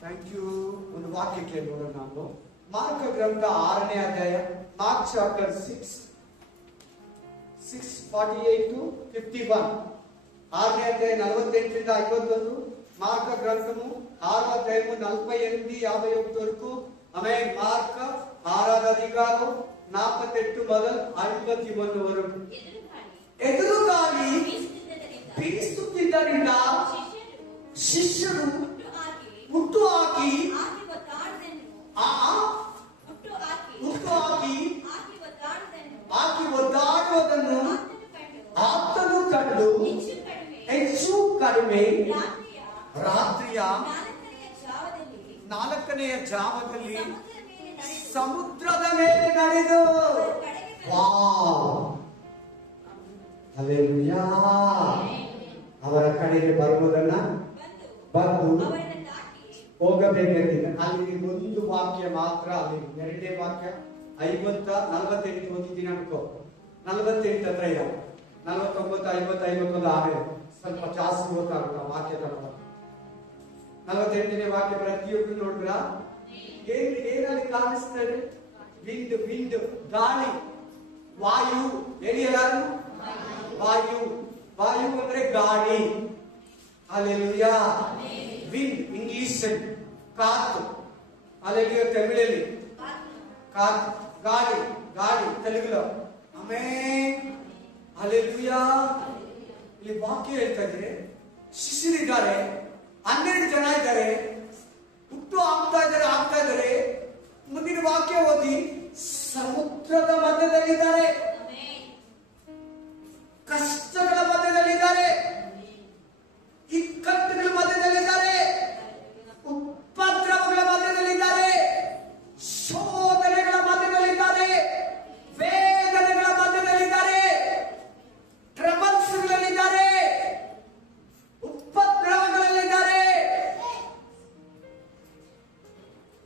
Thank you. ಒಂದು ವಾಕ್ಯಕ್ಕೆ ನೋಡೋಣ ನಾವು. ಮಾರ್ಕ ಗ್ರಂಥ 6ನೇ ಅಧ್ಯಾಯ, ಮಾರ್ಕ್ ಚಾಪ್ಟರ್ 6:48 to 51. 6ನೇ ಅಧ್ಯಾಯ 48ರಿಂದ 51. మార్క గ్రంథము 6వ అధ్యాయము 48-51 వరకు. ఆమేన్. మార్క 6వ అధికారం 48 మొదలు 51 వరకు. ఎదురుగాలి ಬೀಸುತ್ತಿದ್ದರಿಂದ ಶಿಷ್ಯರು ಹುಟ್ಟು ಹಾಕಿ ಒದ್ದಾಡುವುದನ್ನು ಆತನು ಕಂಡು ಹೆಚ್ಚು ಕಡಿಮೆ ರಾತ್ರಿಯ 4ನೇ ಜಾವದಲ್ಲಿ ಸಮುದ್ರದ ಮೇಲೆ ನಡೆದು ಹಲ್ಲೆಲೂಯಾ ಅವರ ಕಡೆಗೆ ಬರುವುದನ್ನ ಬಂದು ಹೋಗಬೇಕೆಂದಿದ್ದ. ಅಲ್ಲಿ ಒಂದು ವಾಕ್ಯ ಮಾತ್ರ, ಅಲ್ಲಿ 2ನೇ ವಾಕ್ಯ 48 ಓದಿದ್ದೀನಿ ಅನ್ಕೋ. 48 ಹತ್ರ ಇಲ್ಲ, 49, 50, 51 ಆಮೇಲೆ ಸ್ವಲ್ಪ ಜಾಸ್ತಿ ಗೊತ್ತಾಗುತ್ತೆ ವಾಕ್ಯದ 48ನೇ ವಾಕ್ಯ ಪ್ರತಿಯೊಬ್ಬರು ನೋಡಿದ್ರ ಏನಲ್ಲಿ ಕಾಣಿಸ್ತದೆ? ವಿಂಡ್ ಗಾಳಿ, ವಾಯು. ಹೇಳಿ ಎಲ್ಲಾರು, ವಾಯು. ವಾಯು ಅಂದ್ರೆ ಗಾಳಿ. ಹಲ್ಲೆಲೂಯಾ. ವಿಂಡ್ ಇಂಗ್ಲಿಷ್, ಕಾತು. ಹಲ್ಲೆಲೂಯಾ ತಮಿಳಲ್ಲಿ ಕಾತು, ಗಾಳಿ. ಗಾಳಿ ತೆಲುಗುలో ಆಮೆನ್. ಹಲ್ಲೆಲೂಯಾ. ಇಲ್ಲಿ ವಾಕ್ಯ ಹೇಳ್ತಾ ಇದೆ, ಶಿಷ್ಯರಿದ್ದಾರೆ, 12 ಜನ ಇದ್ದಾರೆ, ಹುಟ್ಟು ಆಗ್ತಾ ಇದ್ದಾರೆ. ಮುಂದಿನ ವಾಕ್ಯ ಓದಿ, ಸಮುದ್ರದ ಮಧ್ಯದಲ್ಲಿದ್ದಾರೆ, ಕಷ್ಟಗಳ ಮಧ್ಯದಲ್ಲಿದ್ದಾರೆ, ಇಕ್ಕಟ್ಟುಗಳ ಮಧ್ಯದಲ್ಲಿದ್ದಾರೆ, ಉಪದ್ರವಗಳ ಮಧ್ಯದಲ್ಲಿದ್ದಾರೆ, ಶೋಧನೆಗಳ ಮಧ್ಯದಲ್ಲಿದ್ದಾರೆ, ವೇದನೆಗಳ ಮಧ್ಯದಲ್ಲಿದ್ದಾರೆ, ಟ್ರಬಲ್ಸ್ಗಳಲ್ಲಿದ್ದಾರೆ, ಉಪದ್ರವಗಳಲ್ಲಿದ್ದಾರೆ.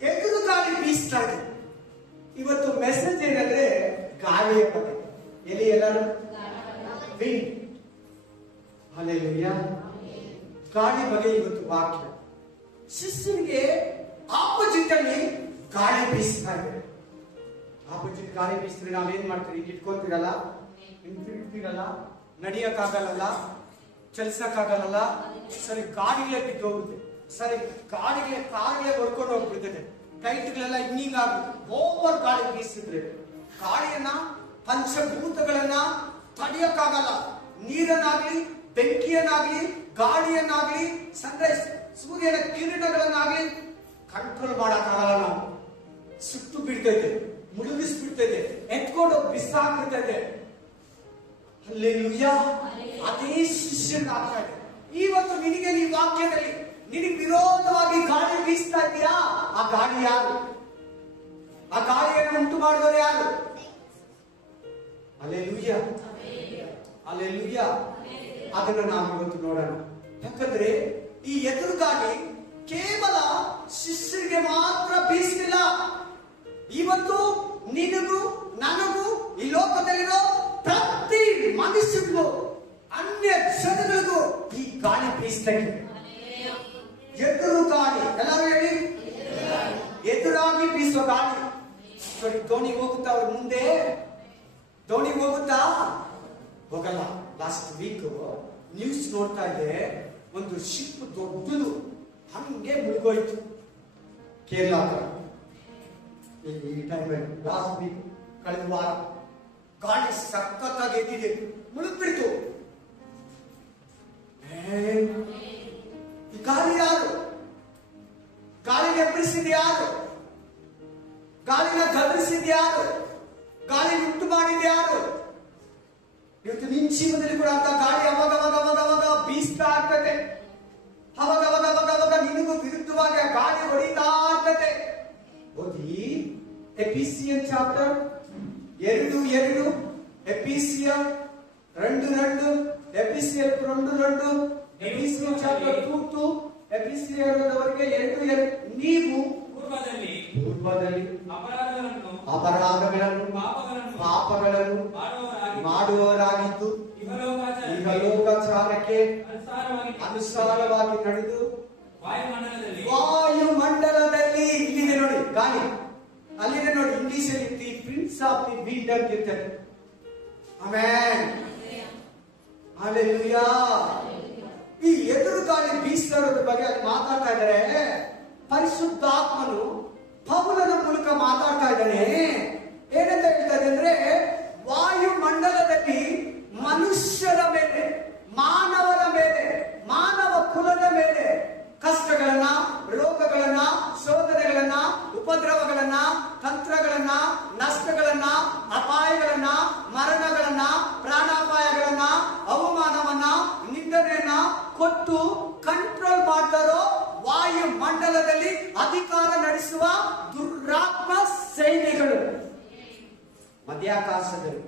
ಎದುರು ಗಾಳಿ ಬೀಸ್ತಾ ಇದೆ. ಇವತ್ತು ಮೆಸೇಜ್ ಏನಂದ್ರೆ ಗಾಳಿಯ ಬಗ್ಗೆ. ಎಲ್ಲಿ ಎಲ್ಲರೂ ವಿಂಡ್. ಹಲ್ಲೆಲೂಯಾ. ಗಾಳಿ ಬಗ್ಗೆ ಇವತ್ತು ವಾಕ್ಯ. ಶಿಷ್ಯನಿಗೆ ಆಪೋಸಿಟ್ ಅಲ್ಲಿ ಗಾಳಿ ಬೀಸ್ತಾ ಇದೆ. ಆಪೋಸಿಟ್ ಗಾಳಿ ಬೀಸಿದ್ರೆ ನಾವೇನ್ ಮಾಡ್ತೀವಿ? ಇಟ್ಕೊಂತೀರಲ್ಲ, ಹಿಂತಿರ್ತೀರಲ್ಲ, ನಡಿಯಕ್ಕಾಗಲ್ಲ, ಚಲಿಸಕ್ಕಾಗಲ್ಲ. ಸರಿ ಗಾಡಿಗಳೇ ಬಿದ್ದು ಹೋಗುತ್ತೆ. ಸರಿ ಗಾಡಿಗೆ ಕಾರ್ಗಳೇ ಹೊಡ್ಕೊಂಡು ಹೋಗ್ಬಿಡ್ತದೆ. ಟೈಟ್ಗಳೆಲ್ಲ ಹಿಂಗಿಂಗ್ ಆಗುತ್ತೆ. ಓವರ್ ಗಾಳಿ ಬೀಸಿದ್ರೆ ಗಾಳಿಯನ್ನ, ಪಂಚಭೂತಗಳನ್ನ ತಡೆಯಕ್ಕಾಗಲ್ಲ. ನೀರನ್ನಾಗ್ಲಿ, ಬೆಂಕಿಯನ್ನಾಗ್ಲಿ, ಗಾಳಿಯನ್ನಾಗ್ಲಿ, ಸನ್ರೈಸ್ ಸೂರ್ಯನ ಕಿರಣಗಳನ್ನಾಗ್ಲಿ ಕಂಟ್ರೋಲ್ ಮಾಡಕ್ಕಾಗಲ್ಲ. ನಾವು ಸುಟ್ಟು ಬಿಡ್ತೈತೆ, ಮುಳುಗಿಸ್ಬಿಡ್ತೈತೆ, ಎತ್ಕೊಂಡು ಬಿಸಾಕ್ಬಿಡ್ತೈತೆ. ಹಲ್ಲೆಲೂಯಾ. ಅದೇ ಶಿಷ್ಯನ ಆಗ್ತಾ ಇದೆ. ಇವತ್ತು ನಿನಗೆ ಈ ವಾಕ್ಯದಲ್ಲಿ ನಿನಗೆ ವಿರೋಧವಾಗಿ ಗಾಳಿ ಬೀಸ್ತಾ ಇದೆಯಾ? ಆ ಗಾಳಿ ಯಾರು? ಆ ಗಾಳಿಯನ್ನು ಉಂಟು ಮಾಡಿದವರು ಯಾರು? ಹಲ್ಲೆಲೂಯಾ. ಹಲ್ಲೆಲೂಯಾ. ಅದನ್ನ ನಾವು ಇವತ್ತು ನೋಡೋಣ. ಯಾಕಂದ್ರೆ ಈ ಎದುರು ಗಾಳಿ ಕೇವಲ ಶಿಷ್ಯರಿಗೆ ಮಾತ್ರ ಬೀಸಲಿಲ್ಲ. ಇವತ್ತು ನಿನಗೂ ನನಗೂ ಈ ಲೋಕದಲ್ಲಿರೋ ಪ್ರತಿ ಮನುಷ್ಯರಿಗೂ, ಅನ್ಯ ಜನಗಳಿಗೂ ಈ ಗಾಳಿ ಬೀಸ್ತಾ ಇದೆ. ಎದುರು ಗಾಳಿ. ಎಲ್ಲರೂ ಹೇಳಿ, ಎದುರಾಗಿ ಬೀಸುವ ಗಾಳಿ. ಸರಿ, ದೋಣಿ ಹೋಗುತ್ತಾ ಅವ್ರ ಮುಂದೆ? ದೋಣಿ ಹೋಗುತ್ತಾ? ಹೋಗಲ್ಲ. ಲಾಸ್ಟ್ ವೀಕ್ ನ್ಯೂಸ್ ನೋಡ್ತಾ ಇದೆ, ಒಂದು ಶಿಪ್ ದೊಡ್ಡದು ಹಂಗೆ ಮುಳುಗೋಯ್ತು ಕೇರಳ ಹತ್ರ. ಈ ಟೈಮಲ್ಲಿ ಲಾಸ್ಟ್ ವೀಕ್, ಕಳೆದ ವಾರ ಗಾಳಿ ಸಖತ್ತಾಗಿ ಎದ್ದಿದೆ, ಮುಳುಗ್ಬಿಡ್ತು. ಈ ಗಾಳಿ ಯಾರು? ಗಾಳಿನ ಎಬ್ಬರಿಸಿದ ಯಾರು? ಗಾಳಿನ ಗದರಿಸಿದ ಯಾರು? ಗಾಳಿ ಉಂಟು ಮಾಡಿದ ಯಾರು? ಇವತ್ತು ನಿನ್ ಜೀವನದಲ್ಲಿ ಕೂಡ ಅಂತ ಗಾಳಿ ಅವಾಗ ಬೀಸ್ತಾ ಆಗ್ತದೆ. ಅವಾಗ ನಿನಗೂ ವಿರುದ್ಧವಾಗಿ ಆ ಗಾಳಿ ಹೊಡಿತಾ ಆಗ್ತದೆ. ಓದಿ ಎಫೆಸಿಯನ್ ಚಾಪ್ಟರ್ 2:2, ಎಫೆಸಿಯನ್ 2:2, ಎಫೆಸಿಯನ್ 2:2, ಎಫೆಸಿಯನ್ ಚಾಪ್ಟರ್ 2:2, ಎಫೆಸಿಯನ್ 2:2. ನೀವು ಪೂರ್ವದಲ್ಲಿ ಅಪರಾಧಗಳನ್ನು ಪಾಪಗಳನ್ನು ಮಾಡುವವರಾಗಿದ್ದು ಇಹಲೋಕಾಚಾರಕ್ಕೆ ಅನುಸಾರವಾಗಿ ನಡೆದು ವಾಯುಮಂಡಲದಲ್ಲಿ ಇಲ್ಲಿದೆ ನೋಡಿ ಗಾಳಿ, ಅಲ್ಲಿದೆ ನೋಡಿ ಇಂಗ್ಲಿಷ್ ಅಲ್ಲಿ ಪ್ರಿನ್ಸ್ ಆಫ್ ದಿ ವಿಂಡ್ ಅಂತ ಇರ್ತಾರೆ. Amen, hallelujah. ಈ ಎದುರು ಗಾಳಿ ಬೀಸ್ತಾ ಇರೋದ್ರ ಬಗ್ಗೆ ಅಲ್ಲಿ ಮಾತಾಡ್ತಾ ಇದ್ದಾರೆ. ಪರಿಶುದ್ಧಾತ್ಮನು ಪೌಲನ ಮೂಲಕ ಮಾತಾಡ್ತಾ ಇದ್ದಾನೆ. ಏನಂತ ಹೇಳ್ತಾ ಇದೆ ಅಂದ್ರೆ, ವಾಯುಮಂಡಲದಲ್ಲಿ ಮನುಷ್ಯರ ಮೇಲೆ, ಮಾನವರ ಮೇಲೆ, ಮಾನವ ಕುಲದ ಮೇಲೆ ಕಷ್ಟಗಳನ್ನ, ರೋಗಗಳನ್ನ, ಶೋಧನೆಗಳನ್ನ, ಉಪದ್ರವಗಳನ್ನ, ತಂತ್ರಗಳನ್ನ, ನಷ್ಟಗಳನ್ನ, ಅಪಾಯಗಳನ್ನ, ಮರಣಗಳನ್ನ, ಪ್ರಾಣಾಪಾಯಗಳನ್ನ, ಅವಮಾನವನ್ನ, ನಿಂದನೆಯನ್ನ ಕೊಟ್ಟು ಕಂಟ್ರೋಲ್ ಮಾಡ್ತಾರೋ ವಾಯುಮಂಡಲದಲ್ಲಿ ಅಧಿಕಾರ ನಡೆಸುವ ದುರಾತ್ಮ ಸೈನ್ಯಗಳು ಮಧ್ಯಾಕಾಶದಲ್ಲಿ.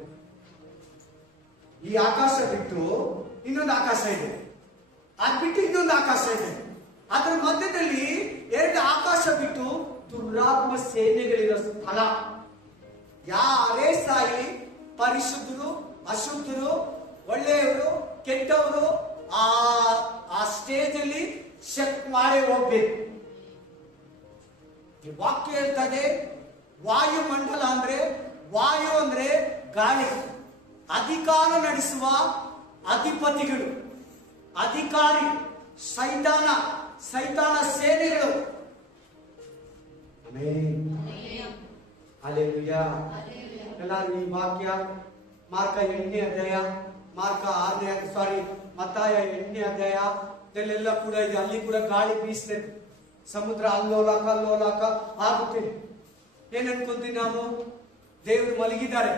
ಈ ಆಕಾಶ ಬಿಟ್ಟು ಇನ್ನೊಂದು ಆಕಾಶ ಇದೆ, ಅದ್ ಬಿಟ್ಟು ಇನ್ನೊಂದು ಆಕಾಶ ಇದೆ. ಅದರ ಮಧ್ಯದಲ್ಲಿ ಎರಡು ಆಕಾಶ ಬಿಟ್ಟು ದುರಾತ್ಮ ಸೇನೆಗಳಿರೋ ಸ್ಥಳ. ಯಾರೇ ಸಾಯಿ, ಪರಿಶುದ್ಧರು, ಅಶುದ್ಧರು, ಒಳ್ಳೆಯವರು, ಕೆಟ್ಟವರು ಆ ಸ್ಟೇಜ್ ಅಲ್ಲಿ ಚೆಕ್ ಮಾಡೇ ಹೋಗ್ಬೇಕು. ಈ ವಾಕ್ಯ ಹೇಳ್ತದೆ, ವಾಯುಮಂಡಲ ಅಂದ್ರೆ, ವಾಯು ಅಂದ್ರೆ ಗಾಳಿ, ಅಧಿಕಾರ ನಡೆಸುವ ಅಧಿಪತಿಗಳು, ಅಧಿಕಾರಿ, ಸೈತಾನ ಸೇನೆಗಳು. ಹಲ್ಲೆಲೂಯಾ. ಎಲ್ಲರೂ ಈ ವಾಕ್ಯ ಮಾರ್ಕ 8ನೇ ಅಧ್ಯಾಯ, ಮಾರ್ಕ 6ನೇ, ಮತ್ತಾಯ 8ನೇ ಅಧ್ಯಾಯ ಇದೆಲ್ಲ ಕೂಡ ಇದೆ. ಅಲ್ಲಿ ಕೂಡ ಗಾಳಿ ಬೀಸ್ತದೆ, ಸಮುದ್ರ ಅಲ್ಲೋಲಕ ಆಗುತ್ತೆ. ಏನ್ ಅನ್ಕೊಂತೀವಿ ನಾವು? ದೇವರು ಮಲಗಿದ್ದಾರೆ,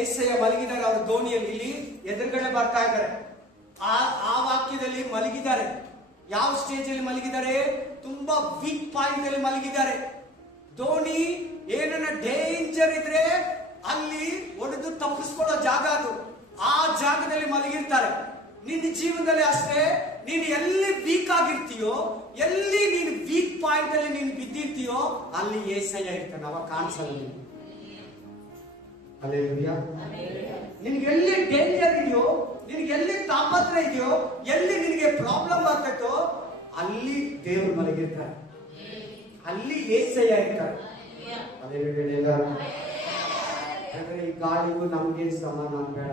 ಏಸಯ್ಯ ಮಲಗಿದ್ದಾರೆ ಅವರ ದೋಣಿಯಲ್ಲಿ. ಇಲ್ಲಿ ಎದುರುಗಡೆ ಬರ್ತಾ ಇದ್ದಾರೆ. ಆ ವಾಕ್ಯದಲ್ಲಿ ಮಲಗಿದ್ದಾರೆ. ಯಾವ ಸ್ಟೇಜ್ ಅಲ್ಲಿ ಮಲಗಿದ್ದಾರೆ? ತುಂಬಾ ವೀಕ್ ಪಾಯಿಂಟ್ ಅಲ್ಲಿ ಮಲಗಿದ್ದಾರೆ. ದೋಣಿ ಏನನ್ನ ಡೇಂಜರ್ ಇದ್ರೆ ಅಲ್ಲಿ ಒಡೆದು ತಪ್ಪಿಸ್ಕೊಳ್ಳೋ ಜಾಗ ಅದು. ಆ ಜಾಗದಲ್ಲಿ ಮಲಗಿರ್ತಾರೆ. ನಿನ್ನ ಜೀವನದಲ್ಲಿ ಅಷ್ಟೇ, ನೀನು ಎಲ್ಲಿ ವೀಕ್ ಆಗಿರ್ತೀಯೋ, ಎಲ್ಲಿ ನೀನು ವೀಕ್ ಪಾಯಿಂಟ್ ಅಲ್ಲಿ ನೀನು ಬಿದ್ದಿರ್ತೀಯೋ ಅಲ್ಲಿ ಏಸಯ್ಯ ಇರ್ತಾನೆ, ಅವ ಕಾಣಿಸಲ್ಲ. ಹಲ್ಲೆಲೂಯಾ. ನಿನ್ಗೆ ಎಲ್ಲಿ ಡೇಂಜರ್ ಇದೆಯೋ, ನಿನಗೆ ಎಲ್ಲಿ ತಾಪತ್ರ ಇದೆಯೋ, ಎಲ್ಲಿ ನಿನಗೆ ಪ್ರಾಬ್ಲಮ್ ಆಗ್ತೈತೋ ಅಲ್ಲಿ ದೇವರು ಮಲಗಿರ್ತಾರೆ, ಅಲ್ಲಿ ಏಸಯ್ಯ ಇರ್ತಾರೆ. ಅಂದ್ರೆ ಈ ಗಾಳಿಗೂ ನಮ್ಗೆ ಸಮಾನ ಬೇಡ.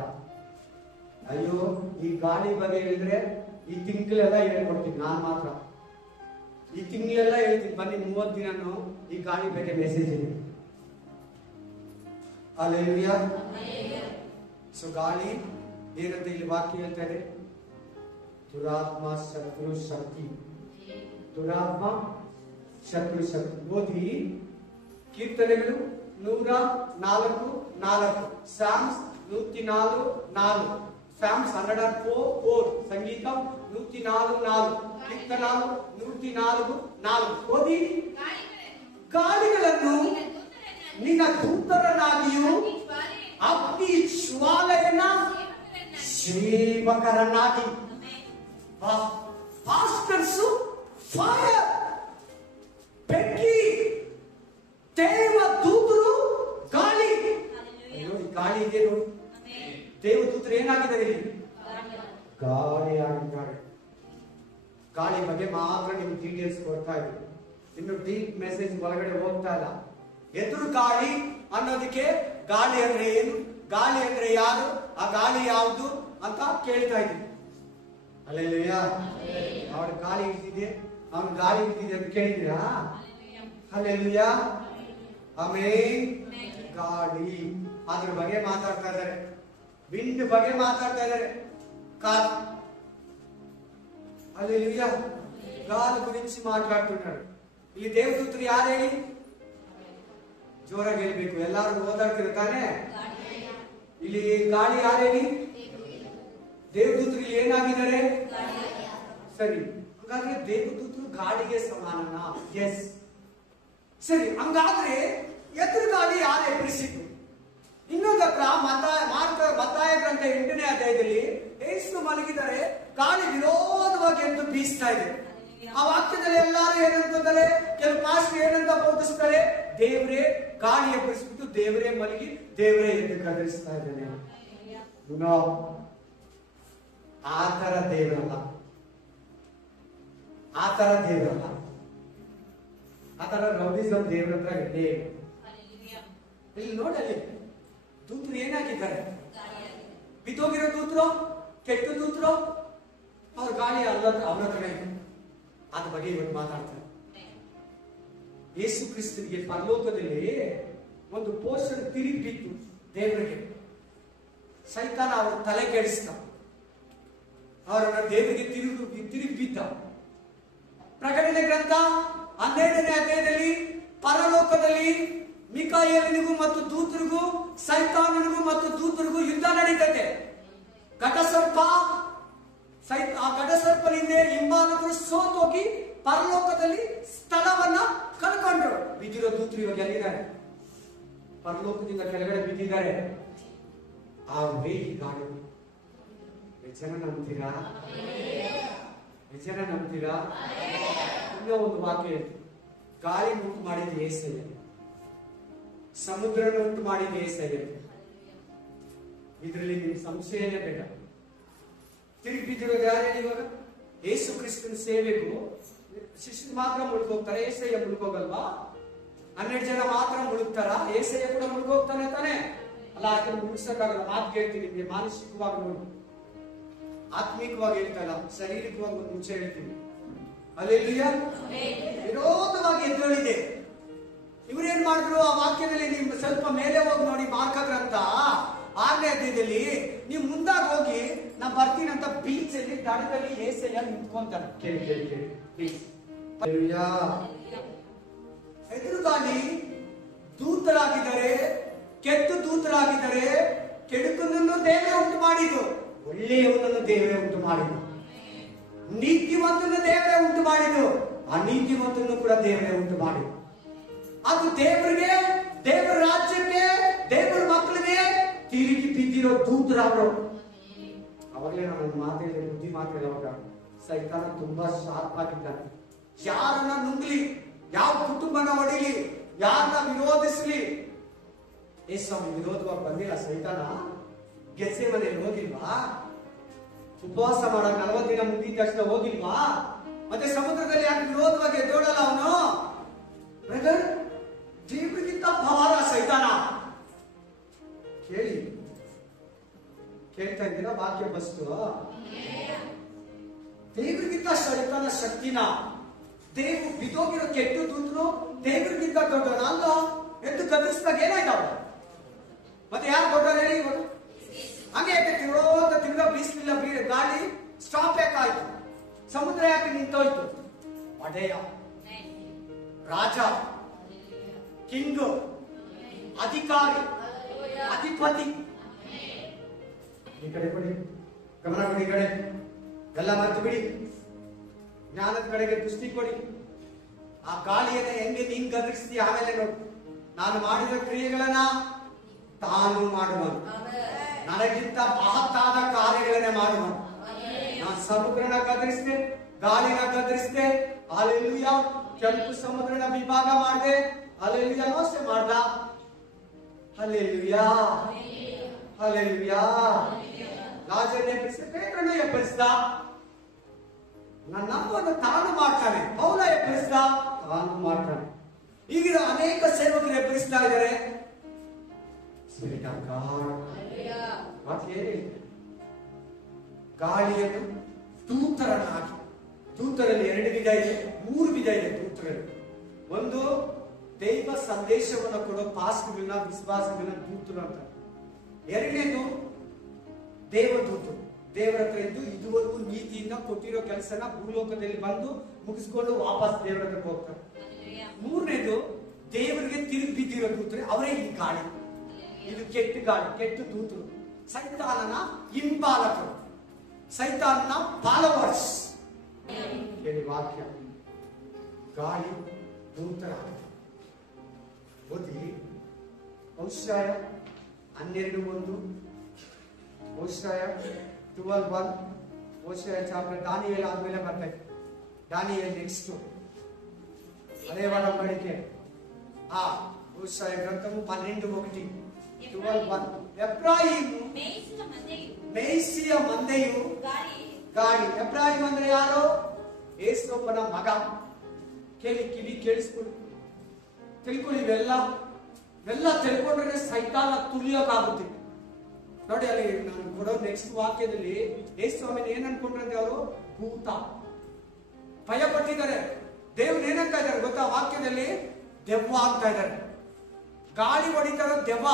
ಅಯ್ಯೋ, ಈ ಗಾಳಿ ಬಗ್ಗೆ ಹೇಳಿದ್ರೆ ಈ ತಿಂಗಳೆಲ್ಲ ಹೇಳ್ಕೊಡ್ತೀನಿ ನಾನು ಮಾತ್ರ. ಈ ತಿಂಗಳೆಲ್ಲ ಹೇಳ್ತೀನಿ, ಬನ್ನಿ 30 ದಿನನು ಈ ಗಾಳಿ ಬಗ್ಗೆ ಮೆಸೇಜ್ ಇದೆ. ಹಲ್ಲೆಲೂಯಾ. ಸೊ ಗಾಳಿ ಏನಂತ ಇಲ್ಲಿ ವಾಕ್ಯ ಹೇಳ್ತಾ ಇದೆ? ದುರಾತ್ಮ ಶತ್ರು ಶಕ್ತಿ. ದುರಾತ್ಮ ಶತ್ರು ಶಕ್ತಿ. ಓದಿ ಕೀರ್ತನೆಗಳು 104:4, ಸಾಮ್ಸ್ 104:4, ಸಾಮ್ಸ್ 104:4, ಸಂಗೀತಂ 104:4, ಕೀರ್ತನಾಲು 104:4. ಓದಿ. ಗಾಳಿಗಳನ್ನು ನಿನ್ನ ದೂತರನ್ನಾಗಿಯೂ ಅಗ್ನಿ ಜ್ವಾಲೆಯನ್ನ ಸೇವಕರನ್ನಾಗಿ. ಪಾಸ್ಟರ್ಸು ಫೈರ್, ಬೆಂಕಿ, ದೇವದೂತರು ಗಾಳಿ. ನೋಡಿ ಗಾಳಿ ಇದೆ ನೋಡಿ. ದೇವದೂತರು ಏನಾಗಿದ್ದಾರೆ ಇಲ್ಲಿ? ಗಾಳಿ ಆಗಿದ್ದಾರೆ. ಗಾಳಿ ಬಗ್ಗೆ ಮಾತ್ರ ನಿಮ್ಗೆ ಡೀಟೇಲ್ಸ್ ಕೊಡ್ತಾ ಇದ್ದೀನಿ, ಇನ್ನು ಡೀಪ್ ಮೆಸೇಜ್ ಒಳಗಡೆ ಹೋಗ್ತಾ ಇಲ್ಲ. ಎದುರು ಗಾಳಿ ಅನ್ನೋದಕ್ಕೆ ಗಾಳಿ ಅಂದ್ರೆ ಏನು, ಗಾಳಿ ಅಂದ್ರೆ ಯಾರು, ಆ ಗಾಳಿ ಯಾವುದು ಅಂತ ಕೇಳ್ತಾ ಇದ್ದೀನಿ. ಹಲ್ಲೆಲೂಯಾ. ಅವಳ ಗಾಳಿ ಇರ್ತಿದೆ, ಅವನ ಗಾಳಿ ಇರ್ತಿದೆ ಅಂತ ಕೇಳಿದ್ದೀರಾ? ಹಲ್ಲೆಲೂಯಾ. ಆಮೆನ್. ಗಾಳಿ ಅದ್ರ ಬಗ್ಗೆ ಮಾತಾಡ್ತಾ ಇದ್ದಾರೆ, ವಿಂಡ್ ಬಗ್ಗೆ ಮಾತಾಡ್ತಾ ಇದ್ದಾರೆ. ಹಲ್ಲೆಲೂಯಾ. ಗಾಳಿ ಗುరించి ಮಾತಾಡ್ತಿದ್ದಾರೆ. ಇಲ್ಲಿ ದೇವದೂತರು ಯಾರು ಹೇಳಿ? ಜೋರಾಗಿ ಹೇಳ್ಬೇಕು, ಎಲ್ಲಾರು ಓದಾಡ್ತಿರ್ತಾನೆ. ಇಲ್ಲಿ ಗಾಳಿ ಯಾರು ಹೇಳಿ? ದೇವದೂತರು ಇಲ್ಲಿ ಏನಾಗಿದ್ದಾರೆ? ಸರಿ, ಹಂಗಾದ್ರೆ ದೇವದೂತರು ಗಾಳಿಗೆ ಸಮಾನನ? ಎಸ್. ಸರಿ, ಹಂಗಾದ್ರೆ ಎದುರು ಗಾಳಿ ಯಾರು ಎಬ್ಬರಿಸಿದ್ರು? ಇನ್ನೊಂದು ಹತ್ರ ಮತ್ತಾಯ ಗ್ರಂಥ 8ನೇ ಅಧ್ಯಾಯದಲ್ಲಿ ಯೇಸು ಮಲಗಿದರೆ ಗಾಳಿ ವಿರೋಧವಾಗಿ ಎಂದು ಬೀಸ್ತಾ ಇದೆ. ಆ ವಾಕ್ಯದಲ್ಲಿ ಎಲ್ಲಾರು ಏನಂತಾರೆ? ಕೆಲವು ಪಾಸ್ಟರ್ ಏನಂತ ಬೋಧಿಸ್ತಾರೆ? ದೇವರೇ ಗಾಳಿ ಎಬ್ಬರಿಸ್ಬಿಟ್ಟು ದೇವರೇ ಮಲಗಿ ದೇವರೇ ಎದ್ದು ಕದರಿಸ್ತಾ ಇದ್ದಾನೆ. ಆ ತರ ದೇವರಲ್ಲ. ಆ ತರ ದೇವರಲ್ಲ, ಆ ತರ ರೌಡಿಸಂ ದೇವ್ರ ಹತ್ರ ಇಲ್ಲೇ ಇಲ್ಲ. ಇಲ್ಲಿ ನೋಡಲಿ ದೂತರು ಏನಾಗಿದ್ದಾರೆ? ಬಿದ್ದೋಗಿರೋ ದೂತರು, ಕೆಟ್ಟ ದೂತರು, ಅವ್ರ ಗಾಳಿ ಅವ್ರ ಹತ್ರ ಇದೆ. ಅದ್ರ ಬಗ್ಗೆ ಇವತ್ತು ಮಾತಾಡ್ತಾರೆ. ಯೇಸು ಕ್ರಿಸ್ತನಿಗೆ ಪರಲೋಕದಲ್ಲಿ ಒಂದು ಪೋಷನ್ ತಿರುಗಿ ಬಿತ್ತು ದೇವರಿಗೆ. ಸೈತಾನ ಅವ್ರ ತಲೆ ಕೆಡಿಸ್ತ, ಅವರನ್ನ ದೇವರಿಗೆ ತಿರುಗಿ ಬಿದ್ದ. ಪ್ರಕಟಣೆ ಗ್ರಂಥ 12ನೇ ಅಧ್ಯಾಯದಲ್ಲಿ ಪರಲೋಕದಲ್ಲಿ ಮಿಕಾಯೇಲನಿಗೂ ಮತ್ತು ದೂತರಿಗೂ, ಸೈತಾನನಿಗೂ ಮತ್ತು ದೂತರಿಗೂ ಯುದ್ಧ ನಡೀತದೆ. ಘಟಸರ್ಪ, ಆ ಘಟಸರ್ಪನಿಂದ ಹಿಂಬಾಲಕರು ಸೋತೋಗಿ ಪರಲೋಕದಲ್ಲಿ ಸ್ಥಳವನ್ನ ಕಳ್ಕೊಂಡ್ರು. ಬಿದ್ದಿರೋ ದೂತರು ಇವಾಗ ಎಲ್ಲಿದ್ದಾರೆ? ಪರಲೋಕದಿಂದ ಕೆಳಗಡೆ ಬಿದ್ದಿದ್ದಾರೆ. ಆ ವೇಗಿ ಗಾಳಿ ಜನ ನಂಬ್ತೀರಾ? ಜನ ನಂಬ್ತೀರಾ? ಇನ್ನೂ ಒಂದು ವಾಕ್ಯ ಹೇಳ್ತೀನಿ. ಗಾಳಿ ಉಂಟು ಮಾಡಿದ ಏಸಯ್ಯ, ಸಮುದ್ರನ ಉಂಟು ಮಾಡಿದ ಏಸಯ್ಯ. ಇದರಲ್ಲಿ ನಿಮ್ಗೆ ಸಂಶಯನೇ ಬೇಡ. ತಿರುಗಿ ಬಿದ್ದಿರೋದು ಯಾರೇನು? ಇವಾಗ ಯೇಸು ಕ್ರಿಸ್ತನ ಸೇವೆಗೂ ಶಿಷ್ಯರು ಮಾತ್ರ ಮುಳುಗೋಗ್ತಾರೆ, ಏಸಯ್ಯ ಮುಳುಗೋಗಲ್ವಾ? 12 ಜನ ಮಾತ್ರ ಮುಳುಗ್ತಾರ, ಏಸಯ್ಯ ಕೂಡ ಮುಳುಗೋಗ್ತಾನೆ ತಾನೆ? ಅಲ್ಲ, ಅದನ್ನು ಮುಗಿಸಕ್ಕಾಗಲ್ಲ. ಮಾತು ಕೇಳ್ತೀನಿ ನಿಮ್ಗೆ, ಮಾನಸಿಕವಾಗಿ ನೋಡಿ, ಆತ್ಮಿಕವಾಗಿ ಹೇಳ್ತಲ್ಲ, ಶಾರೀರಿಕವಾಗಿ ಒಂದು ಮುಂಚೆ ಹೇಳ್ತೀನಿ. ಹಲ್ಲೆಲೂಯಾ. ವಿರೋಧವಾಗಿ ಎದ್ದೇಳಿದೆ. ಇವರೇನ್ ಮಾಡಿದ್ರು? ಆ ವಾಕ್ಯದಲ್ಲಿ ನೀವು ಸ್ವಲ್ಪ ಮೇಲೆ ಹೋಗಿ ನೋಡಿ, ಮಾರ್ಕ ಗ್ರಂಥ 6ನೇ ಅಧ್ಯಾಯದಲ್ಲಿ ನೀವು ಮುಂದಾಗಿ ಹೋಗಿ ನಾ ಬರ್ತೀನಂತ ಬೀಚ್ ಅಲ್ಲಿ ದಡದಲ್ಲಿ ಏಸಯ್ಯ ನಿಂತ್ಕೊಂತಾರೆ. ಕೇಳಿ ಕೇಳಿ ಕೇಳಿ ಪ್ಲೀಸ್. ಎದುರುಗಾಲಿ ದೂತರಾಗಿದ್ದಾರೆ, ಕೆಟ್ಟ ದೂತರಾಗಿದ್ದಾರೆ. ಕೆಡುಕನನ್ನು ದೇವರೇ ಉಂಟು ಮಾಡಿದ್ದು, ಒಳ್ಳೆಯವನನ್ನು ದೇವರೇ ಉಂಟು ಮಾಡಿದ್ದು. ನೀತಿವಂತನ ದೇವರೇ ಉಂಟು ಮಾಡಿದ್ದು, ಅನೀತಿವಂತನ್ನು ಕೂಡ ದೇವರೇ ಉಂಟು ಮಾಡಿದ್ದು. ಅದು ದೇವರಿಗೆ, ದೇವರ ರಾಜ್ಯಕ್ಕೆ, ದೇವರ ಮಕ್ಕಳಿಗೆ ತಿರುಗಿ ಬಿದ್ದಿರೋ ದೂತರಾದ್ರು. ಅವಾಗಲೇ ನಾನು ಮಾತೇಳಿ ಬುದ್ಧಿ ಮಾತೇಳಿ, ಅವಾಗ ಸೈತಾನ ತುಂಬಾ ಶಾರ್ಪ್ ಆಗಿದ್ದಾನೆ. ಯಾರನ್ನ ನುಂಗ್ಲಿ, ಯಾವ ಕುಟುಂಬನ ಹೊಡಿಲಿ, ಯಾರನ್ನ ವಿರೋಧಿಸ್ಲಿ, ಸ್ವಾಮಿ ವಿರೋಧವಾಗಿ ಬಂದಿಲ್ಲ ಸೈತಾನ. ಗೆಸೆ ಮನೆಯಲ್ಲಿ ಹೋಗಿಲ್ವಾ? ಉಪವಾಸ ಮಾಡಕ್ 40 ದಿನ ಮುಗಿದ ತಕ್ಷಣ ಹೋಗಿಲ್ವಾ? ಮತ್ತೆ ಸಮುದ್ರದಲ್ಲಿ ಯಾಕೆ ವಿರೋಧವಾಗಿ ಎದ್ದೋಡಲ್ಲ ಅವನು? ಬ್ರದರ್, ದೇವರಿಗಿಂತ ಪವಾರ ಸೈತಾನ. ಕೇಳಿ, ಕೇಳ್ತಾ ಇದ್ದೀರಾ? ವಾಕ್ಯ ಬಸ್ತು. ದೇವರಿಗಿಂತ ಸೈತಾನ ಶಕ್ತಿನ. ದೇವ್ರು ಬಿದ್ದೋಗಿರೋ ಕೆಟ್ಟ ದೂತರು ದೇವರಿಗಿಂತ ದೊಡ್ಡವನ ಅಲ್ಲ ಎಂದು ಗದರಿಸಿದಾಗ ಏನಾಯ್ತಾವ? ಮತ್ತೆ ಯಾರು ದೊಡ್ಡವನು ಹೇಳಿ? ಇವಾಗ ಹಂಗೆ ಯಾಕೆ ತಿರ್ಗಾ ಬೀಸಲಿಲ್ಲ? ಗಾಳಿ ಸ್ಟಾಪ್ ಯಾಕಾಯ್ತು? ಸಮುದ್ರ ಯಾಕೆ ನಿಂತೋಯ್ತು? ಒಡೆಯ, ರಾಜ, ಕಿಂಗ್, ಅಧಿಕಾರಿ, ಅಧಿಪತಿ. ಈ ಕಡೆ ಕೊಡಿ, ಗಮನ ಕೊಡಿ. ಈ ಕಡೆ ಎಲ್ಲ ಮರೆತು ಬಿಡಿ, ಜ್ಞಾನದ ಕಡೆಗೆ ದೃಷ್ಟಿ ಕೊಡಿ. ಆ ಗಾಳಿಯನ್ನ ಹೆಂಗೆ ನೀನ್ ಗದರಿಸ್ತೀಯ ಆಮೇಲೆ ನೋಡು. ನಾನು ಮಾಡಿದ ಕ್ರಿಯೆಗಳನ್ನ ತಾನು ಮಾಡುವನು, ನನಗಿಂತ ಮಹತ್ತಾದ ಕಾರ್ಯಗಳನ್ನೇ ಮಾಡುವನು. ನಾನು ಸಮುದ್ರನ ಗದರಿಸಿದೆ, ಗಾಳಿನ ಗದರಿಸಿದೆ. ಹಲ್ಲೆಲೂಯಾ. ಕೆಂಪು ಸಮುದ್ರನ ವಿಭಾಗ ಮಾಡಿದೆ. ಹಲ್ಲೆಲೂಯಾ. ಮೋಸೆ ಮಾಡ್ದ. Hallelujah, hallelujah. ಲಾಜರನ್ನ ಎಬ್ಬರಿಸಿದ, ಪೇತ್ರನ ಎಬ್ಬರಿಸಿದ. ನಮ್ಮನ್ನು ತಾನು ಮಾಡ್ತಾನೆ. ಪೌಲ ಎಬ್ಬರಿಸಿದ, ತಾನು ಮಾಡ್ತಾನೆ. ಈಗಿನ ಅನೇಕ ಸೇವಕರು ಎಬ್ಬರಿಸ್ತಾ ಇದ್ದಾರೆ. Spirit of god. ಗಾಳಿಯನ್ನು ದೂತರನ್ನಾಗಿ. ದೂತರಲ್ಲಿ 2 ವಿಧ ಇದೆ, 3 ವಿಧ ಇದೆ ದೂತರಲ್ಲಿ. ಒಂದು ದೈವ ಸಂದೇಶವನ್ನು ಕೊಡೋ ಪಾಸ್ಟ್ಗಳನ್ನ, ವಿಶ್ವಾಸಗಳನ್ನ ದೂತರು ಅಂತ. ಎರಡನೇದು ದೇವದೂತರು. ದೇವರ ಹತ್ರ ಇದ್ದು ಇದುವರೆಗೂ ನೀತಿಯಿಂದ ಕೊಟ್ಟಿರೋ ಕೆಲಸನ ಭೂಲೋಕದಲ್ಲಿ ಬಂದು ಮುಗಿಸ್ಕೊಂಡು ವಾಪಸ್ ದೇವರ ಹತ್ರ ಹೋಗ್ತಾರೆ. ಮೂರನೇದು ದೇವರಿಗೆ ತಿರುಗಿ ಬಿದ್ದಿರೋ ದೂತರು, ಅವರೇ ಈ ಗಾಳಿ. ಇದು ಕೆಟ್ಟ ಗಾಳಿ, ಕೆಟ್ಟ ದೂತರು, ಸೈತಾನನ ಹಿಂಬಾಲಕರು, ಸೈತಾನನ ಫಾಲೋವರ್ಸ್. ಹೇಳಿ ವಾಕ್ಯ. ಗಾಳಿ ದೂತರ. ಓದಿ ಔಷಾಯ 12:1, ಔಷಾಯ 12:1, ಔಷಾಯ ಚಾಪ್ಟರ್. ದಾನಿಯೇಲ್ ಆದ್ಮೇಲೆ ಬರ್ತೈತೆ. ದಾನಿಯೇಲ್ ನೆಕ್ಸ್ಟ್ ಹಳೆ ಒಡಂಬಡಿಕೆ. ಔಷಾಯ ಗ್ರಂಥವು 12:1, 12:1. ಎಫ್ರಾಯಿಮು ಮೇಯಿಸಿಯ ಮಂದೆಯು ಗಾಳಿ. ಎಫ್ರಾಯಿಮ್ ಅಂದ್ರೆ ಯಾರು? ಏಸೊಬ್ಬನ ಮಗ. ಕೇಳಿ, ಕಿವಿ ಕೇಳಿಸ್ಕೊಳ್ಳಿ, ತಿಳ್ಕೊಳ್ಳಿ. ಇವೆಲ್ಲ ತಿಳ್ಕೊಂಡ್ರೆ ಸೈತಾನ ತುಳಿಯೋಕ್ಕಾಗುತ್ತೆ. ನೋಡಿ, ಅಲ್ಲಿ ನಾನು ಕೊಡೋ ನೆಕ್ಸ್ಟ್ ವಾಕ್ಯದಲ್ಲಿ ಯೇಸು ಸ್ವಾಮಿ ಏನ್ ಅನ್ಕೊಂಡ್ರಂತೆ, ಅವರು ಭೂತ, ಭಯ ಪಟ್ಟಿದ್ದಾರೆ. ದೇವ್ರು ಏನಂತ ಇದ್ದಾರೆ ಗೊತ್ತಾ ವಾಕ್ಯದಲ್ಲಿ? ದೆವ್ವ ಅಂತ ಇದ್ದಾರೆ. ಗಾಳಿ ಹೊಡಿತಾರೋ ದೆವ್ವ,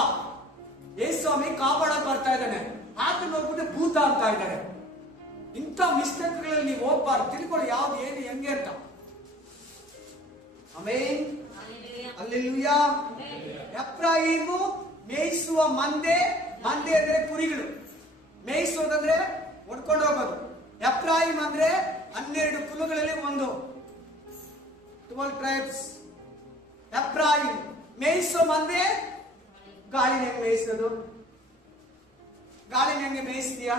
ಯೇಸು ಸ್ವಾಮಿ ಕಾಪಾಡಕ್ ಬರ್ತಾ ಇದ್ದಾನೆ, ಆತನ ನೋಡ್ಬಿಟ್ಟು ಭೂತ ಅಂತ ಇದ್ದಾರೆ. ಇಂಥ ಮಿಸ್ಟೇಕ್ಗಳಲ್ಲಿ ನೀವು ಹೋಗ್ಬಾರ್ದು. ತಿಳ್ಕೊಳ್ಳಿ ಯಾವ್ದು ಏನು ಹೆಂಗೆ ಅಂತ. Amen, hallelujah. ಎಫ್ರಾಯೀಮು ಮೇಯಿಸುವ ಮಂದೆ ಅಂದ್ರೆ ಕುರಿಗಳು, ಮೇಯಿಸೋದಂದ್ರೆ ಹೊಡ್ಕೊಂಡು ಹೋಗೋದು. ಎಫ್ರಾಯಿಮ್ ಅಂದ್ರೆ 12 ಕುಲಗಳಲ್ಲಿ ಒಂದು, 12 ಟ್ರೈಬ್ಸ್. ಎಫ್ರಾಯಿಮ್ ಮೇಯಿಸೋ ಮಂದೆ. ಗಾಳಿನ ಹೆಂಗೆ ಮೇಯಿಸೋದು? ಗಾಳಿನ ಹೆಂಗೆ ಮೇಯಿಸ್ತೀಯಾ?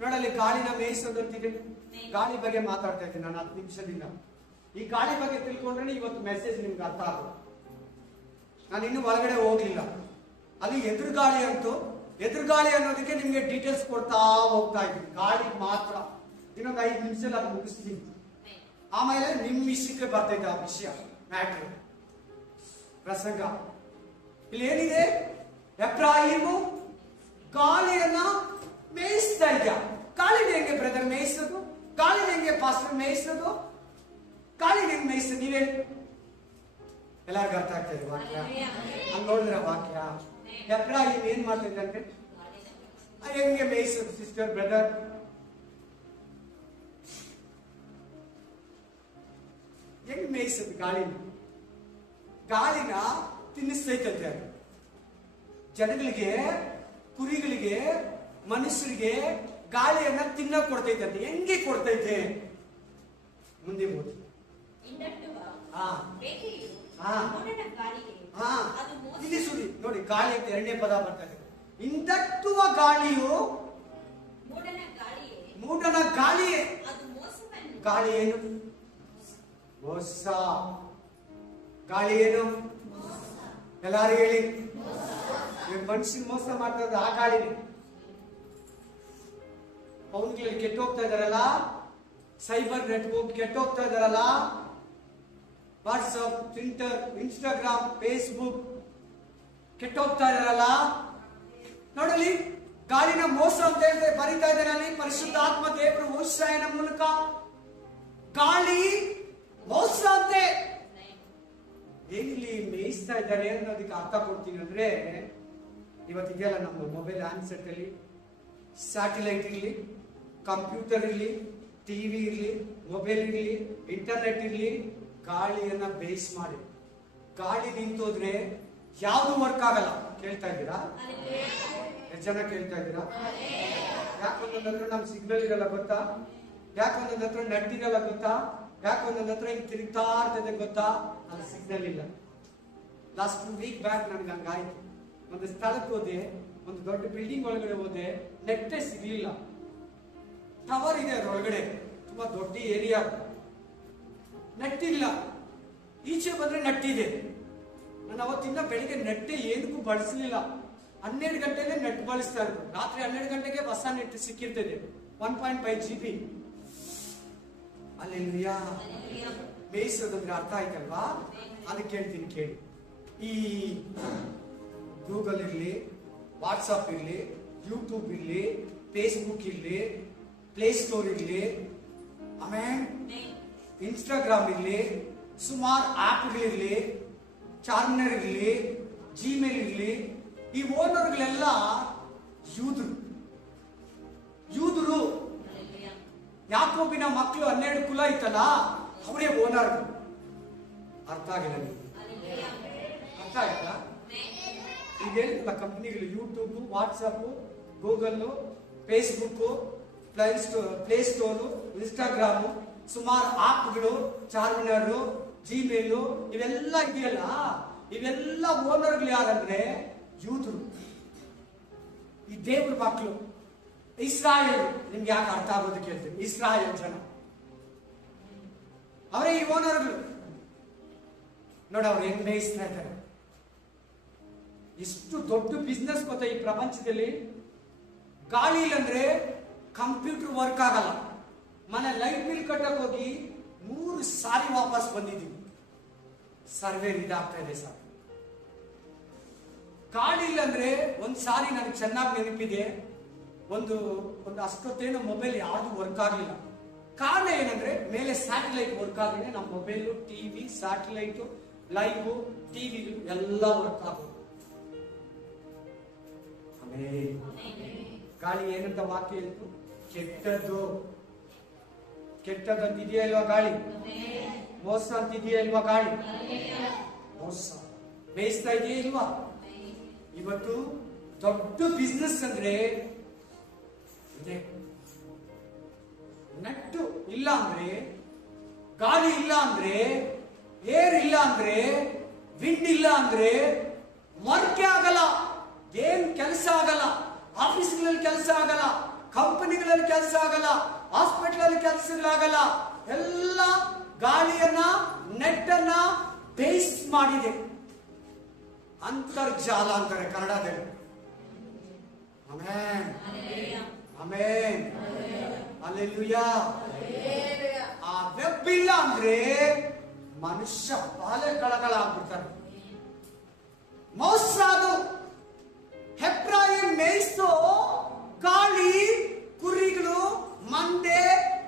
ನೋಡಲ್ಲಿ, ಗಾಳಿನ ಮೇಯಿಸೋದು ಅಂತಿದೆ. ಗಾಳಿ ಬಗ್ಗೆ ಮಾತಾಡ್ತಾ ಇದ್ದೀನಿ ನಾನು 10 ನಿಮಿಷದಿಂದ. ಈ ಗಾಳಿ ಬಗ್ಗೆ ತಿಳ್ಕೊಂಡ್ರೆ ಇವತ್ತು ಮೆಸೇಜ್ ನಿಮ್ಗೆ ಅರ್ಥ ಆಗುತ್ತೆ. ನಾನು ಇನ್ನು ಒಳಗಡೆ ಹೋಗ್ಲಿಲ್ಲ. ಅಲ್ಲಿ ಎದುರುಗಾಳಿ ಅಂತೂ, ಎದುರುಗಾಳಿ ಅನ್ನೋದಕ್ಕೆ ನಿಮ್ಗೆ ಡೀಟೇಲ್ಸ್ ಕೊಡ್ತಾ ಹೋಗ್ತಾ ಇದ್ದೀನಿ. ಗಾಳಿ ಮಾತ್ರ ಇನ್ನೊಂದು 5 ನಿಮಿಷದಲ್ಲಿ ಅದು ಮುಗಿಸ್ತೀನಿ. ಆಮೇಲೆ ನಿಮ್ ವಿಷಯಕ್ಕೆ ಬರ್ತೈತೆ ಆ ವಿಷಯ, ಮ್ಯಾಟ್ರ್, ಪ್ರಸಂಗ. ಇಲ್ಲಿ ಏನಿದೆ? ಎಫ್ರಾಯೀಮು ಗಾಳಿಯನ್ನ ಮೇಯಿಸ್ತಾ ಇದೆಯಾ? ಗಾಳಿನ ಹೆಂಗೆ ಬ್ರದರ್ ಮೇಯಿಸೋದು? ಗಾಳಿನ ಹೆಂಗೆ ಪಾಸ್ಟರ್ ಮೇಯಿಸೋದು? ಗಾಳಿನ ಹೆಂಗೆ ಮೇಯಿಸೋದು ನೀವೇ? ಎಲ್ಲರಿಗೂ ಅರ್ಥ ಆಗ್ತಾ ಇದೆ ವಾಕ್ಯ? ಹಂಗ ನೋಡಿದ್ರೆ ವಾಕ್ಯ ಎಫ್ರಾಯೀಮ್ ಏನ್ ಮಾಡ್ತಾ ಇದ್ದಂತೆ? ಹೆಂಗೆ ಮೇಯಿಸೋದು ಸಿಸ್ಟರ್, ಬ್ರದರ್? ಹೆಂಗ್ ಮೇಯಿಸೋದು ಗಾಳಿನ ತಿನ್ನಿಸ್ತೈತಂತೆ. ಅದು ಜನಗಳಿಗೆ, ಕುರಿಗಳಿಗೆ, ಮನುಷ್ಯರಿಗೆ ಗಾಳಿಯನ್ನ ತಿನ್ನ ಕೊಡ್ತೈತಂತೆ. ಹೆಂಗೆ ಕೊಡ್ತೈತೆ? ಮುಂದೆ ಓದಿ. ಇಲ್ಲಿ ಸುಡಿ ನೋಡಿ, ಗಾಳಿ ಅಂತ 2ನೇ ಪದ ಬರ್ತಾ ಇದೆ. ಇಂದಟ್ಟುವ ಗಾಳಿಯು ಮೂಢನ ಗಾಳಿಯೇ. ಗಾಳಿ ಏನು? ಮೋಸ. ಗಾಳಿ ಏನು? ಎಲ್ಲಾರು ಹೇಳಿ. ಮನುಷ್ಯನ್ ಮೋಸ ಮಾಡ್ತಾ ಇರೋದು ಆ ಗಾಳಿನೇ. ಫೋನ್ಗಳಲ್ಲಿ ಕೆಟ್ಟ ಹೋಗ್ತಾ ಇದಾರಲ್ಲ, ಸೈಬರ್ ನೆಟ್ವರ್ಕ್ ಕೆಟ್ಟ ಹೋಗ್ತಾ ಇದಾರಲ್ಲ, ವಾಟ್ಸಪ್, ಟ್ವಿಟರ್, ಇನ್ಸ್ಟಾಗ್ರಾಮ್, ಫೇಸ್ಬುಕ್ ಕೆಟ್ಟ ಹೋಗ್ತಾ ಇದಾರಲ್ಲ. ನೋಡಲಿ, ಗಾಳಿನ ಮೋಸ ಅಂತ ಹೇಳಿದ್ರೆ ಬರಿತಾ ಇದ್ದಾರೆ ಅಲ್ಲಿ ಪರಿಶುದ್ಧ ಆತ್ಮ ದೇವರು ಹೋಶಾಯನ ಮೂಲಕ. ಗಾಳಿ ಮೋಸ ಅಂತೆ. ಏನಿಲ್ಲಿ ಮೇಯಿಸ್ತಾ ಇದ್ದಾರೆ ಅನ್ನೋದಕ್ಕೆ ಅರ್ಥ ಕೊಡ್ತೀನಿ ಅಂದ್ರೆ, ಇವತ್ತಿದೆಯಲ್ಲ ನಮ್ಮ ಮೊಬೈಲ್ ಹ್ಯಾಂಡ್ಸೆಟ್ ಅಲ್ಲಿ, ಸ್ಯಾಟಲೈಟ್ ಇರಲಿ, ಕಂಪ್ಯೂಟರ್ ಇರಲಿ, ಟಿವಿ ಇರಲಿ, ಮೊಬೈಲ್ ಇರಲಿ, ಇಂಟರ್ನೆಟ್ ಇರಲಿ, ಗಾಳಿಯನ್ನ ಬೇಸ್ ಮಾಡಿ. ಗಾಳಿ ನಿಂತೋದ್ರೆ ಯಾವುದು ವರ್ಕ್ ಆಗಲ್ಲ. ಕೇಳ್ತಾ ಇದ್ದೀರಾ? ಎಷ್ಟು ಜನ ಕೇಳ್ತಾ ಇದ್ದೀರಾ? ಯಾಕೊಂದೊಂದ್ ಹತ್ರ ನಮ್ ಸಿಗ್ನಲ್ ಇರಲ್ಲ ಗೊತ್ತಾ? ಯಾಕೊಂದೊಂದ್ ಹತ್ರ ನೆಟ್ ಇರಲ್ಲ ಗೊತ್ತಾ? ಯಾಕೊಂದೊಂದ್ ಹತ್ರ ಹಿಂಗ್ ತಿರುಗ್ತಾ ಇರ್ತದೆ ಗೊತ್ತಾ? ಅಲ್ಲಿ ಸಿಗ್ನಲ್ ಇಲ್ಲ. ಲಾಸ್ಟ್ 2 ವೀಕ್ ಬ್ಯಾಕ್ ನನ್ಗೆ ಹಂಗಾಯ್ತು. ಒಂದು ಸ್ಥಳಕ್ಕೆ ಹೋದೆ, ಒಂದು ದೊಡ್ಡ ಬಿಲ್ಡಿಂಗ್ ಒಳಗಡೆ ಹೋದೆ, ನೆಟ್ಟೇ ಸಿಗ್ಲಿಲ್ಲ. ಟವರ್ ಇದೆ ಅದರೊಳಗಡೆ, ತುಂಬಾ ದೊಡ್ಡ ಏರಿಯಾ, ನೆಟ್ ಇಲ್ಲ. ಈಚೆ ಬಂದ್ರೆ ನೆಟ್ ಇದೆ. ನಾನು ಅವತ್ತಿಂದ ಬೆಳಿಗ್ಗೆ ನೆಟ್ಟೆ ಏನಕ್ಕೂ ಬಳಸಲಿಲ್ಲ. 12 ಗಂಟೆಗೆ ನೆಟ್ ಬಳಸ್ತಾ ಇದ್ರು. ರಾತ್ರಿ 12 ಗಂಟೆಗೆ ಹೊಸ ನೆಟ್ ಸಿಕ್ಕಿರ್ತದೆ, 1.5 GB. ಅಲ್ಲೆಲ್ಲೂಯಾ. ಮೇಯಿಸೋದಂದ್ರೆ ಅರ್ಥ ಆಯ್ತಲ್ವಾ? ಅದಕ್ಕೆ ಹೇಳ್ತೀನಿ ಕೇಳಿ. ಈ ಗೂಗಲ್ ಇರ್ಲಿ, ವಾಟ್ಸಪ್ ಇರ್ಲಿ, ಯೂಟ್ಯೂಬ್ ಇರ್ಲಿ, ಫೇಸ್ಬುಕ್ ಇರ್ಲಿ, ಪ್ಲೇ ಸ್ಟೋರ್ ಇರ್ಲಿ, ಆಮೇಲೆ ಇನ್ಸ್ಟಾಗ್ರಾಮ್ ಇರ್ಲಿ, ಸುಮಾರು ಆಪ್ಗಳಿರ್ಲಿ, ಚಾರ್ಮಿನರ್ ಇರ್ಲಿ, ಜಿಮೇಲ್ ಇರ್ಲಿ, ಈ ಓನರ್ಗಳೆಲ್ಲ ಯೂದರು. ಯಾಕೋಬಿನ ಮಕ್ಕಳು 12 ಕುಲ ಇತ್ತಲ್ಲ, ಅವರೇ ಓನರ್. ಅರ್ಥ ಆಗಿಲ್ಲ ನೀವು? ಅರ್ಥ ಆಯ್ತಾ? ಈಗ ಹೇಳಿಲ್ಲ ಕಂಪ್ನಿಗಳು, YouTube, WhatsApp, Google, Facebook, play store, Instagram, ಸುಮಾರು ಆಪ್ಗಳು, ಚಾರ್ಮಿನರ್, ಜಿಮೇಲು, ಇವೆಲ್ಲ ಇದೆಯಲ್ಲ, ಇವೆಲ್ಲ ಓನರ್ಗಳು ಯಾರಂದ್ರೆ ಯೂದರು. ಈ ದೇವ್ರ ಮಕ್ಕಳು, ಇಸ್ರಾಯೇಲ್. ನಿಮ್ಗೆ ಯಾಕೆ ಅರ್ಥ ಆಗೋದಕ್ಕೆ ಹೇಳ್ತೀನಿ, ಇಸ್ರಾಯೇಲ್ ಜನ ಅವರೇ ಈ ಓನರ್ಗಳು. ನೋಡಿ ಅವ್ರು ಹೆಂಗ್ ಮೇಯಿಸ್ತಾ ಇದ್ದಾರೆ. ಎಷ್ಟು ದೊಡ್ಡ ಬಿಸ್ನೆಸ್ ಗೊತ್ತಾ ಈ ಪ್ರಪಂಚದಲ್ಲಿ. ಗಾಳಿ ಇಲ್ಲಂದ್ರೆ ಕಂಪ್ಯೂಟರ್ ವರ್ಕ್ ಆಗಲ್ಲ. ಮನೆ ಲೈಟ್ ಬಿಲ್ ಕಟ್ಟಕ್ ಹೋಗಿ 3 ಸಾರಿ ವಾಪಸ್ ಬಂದಿದ್ದೀವಿ. ಸರ್ವೆ ಇದಾಗ್ತಾ ಇದೆ ಸರ್. ಗಾಳಿ ಇಲ್ಲ ಅಂದ್ರೆ ಒಂದ್ ಸಾರಿ ನನಗೆ ಚೆನ್ನಾಗಿ ನೆನಪಿದೆ, ಒಂದು ಅಷ್ಟೊತ್ತೇನೋ ಮೊಬೈಲ್ ಯಾವ್ದು ವರ್ಕ್ ಆಗಲಿಲ್ಲ. ಕಾರಣ ಏನಂದ್ರೆ ಮೇಲೆ ಸ್ಯಾಟಲೈಟ್ ವರ್ಕ್ ಆಗಿದೆ, ನಮ್ಮ mobile, TV, satellite, live, TV ಎಲ್ಲ ವರ್ಕ್ ಆಗೋದು. ಗಾಳಿ ಏನಂತ ವಾಕ್ಯ ಹೇಳ್ತು? ಕೆಟ್ಟದ್ದು. ಕೆಟ್ಟದಂತ ಇದೆಯಾ ಇಲ್ವಾ ಗಾಳಿ? ಮೋಸ ಅಂತ ಇದೆಯಾ ಇಲ್ವಾ ಗಾಳಿ? ಮೋಸ ಬೇಯಿಸ್ತಾ ಇದೆಯಾ ಇಲ್ವಾ? ಇವತ್ತು ದೊಡ್ಡ ಬಿಸ್ನೆಸ್ ಅಂದ್ರೆ ಇದೆ. ನೆಟ್ಟು ಇಲ್ಲ ಅಂದ್ರೆ, ಗಾಳಿ ಇಲ್ಲ ಅಂದ್ರೆ, ಏರ್ ಇಲ್ಲ ಅಂದ್ರೆ, ವಿಂಡ್ ಇಲ್ಲ ಅಂದ್ರೆ ವರ್ಕೆ ಆಗಲ್ಲ. ಏನ್ ಕೆಲಸ ಆಗಲ್ಲ. ಆಫೀಸ್ಗಳಲ್ಲಿ ಕೆಲಸ ಆಗಲ್ಲ, ಕಂಪನಿಗಳಲ್ಲಿ ಕೆಲಸ ಆಗಲ್ಲ, ಹಾಸ್ಪಿಟಲ್ ಕೆಲಸಗಳಾಗಲ್ಲ. ಎಲ್ಲ ಗಾಳಿಯನ್ನ, ನೆಟ್ಟನ್ನ ಬೇಸ್ ಮಾಡಿದೆ. ಅಂತರ್ಜಾಲ ಅಂತಾರೆ ಕನ್ನಡದಲ್ಲಿ. Amen, amen, hallelujah. ಆ ವೆಬ್ ಇಲ್ಲ ಅಂದ್ರೆ ಮನುಷ್ಯ ಬಾಲೆ ಕಳಕಳಾಗ್ಬಿಡ್ತಾರೆ. ಮೋಸ ಅದು. ಹೆಬ್ರಾಯನ್ ಮೇಯಿಸೋ ಗಾಳಿ, ಕುರಿಗಳು, ಮಂದೆ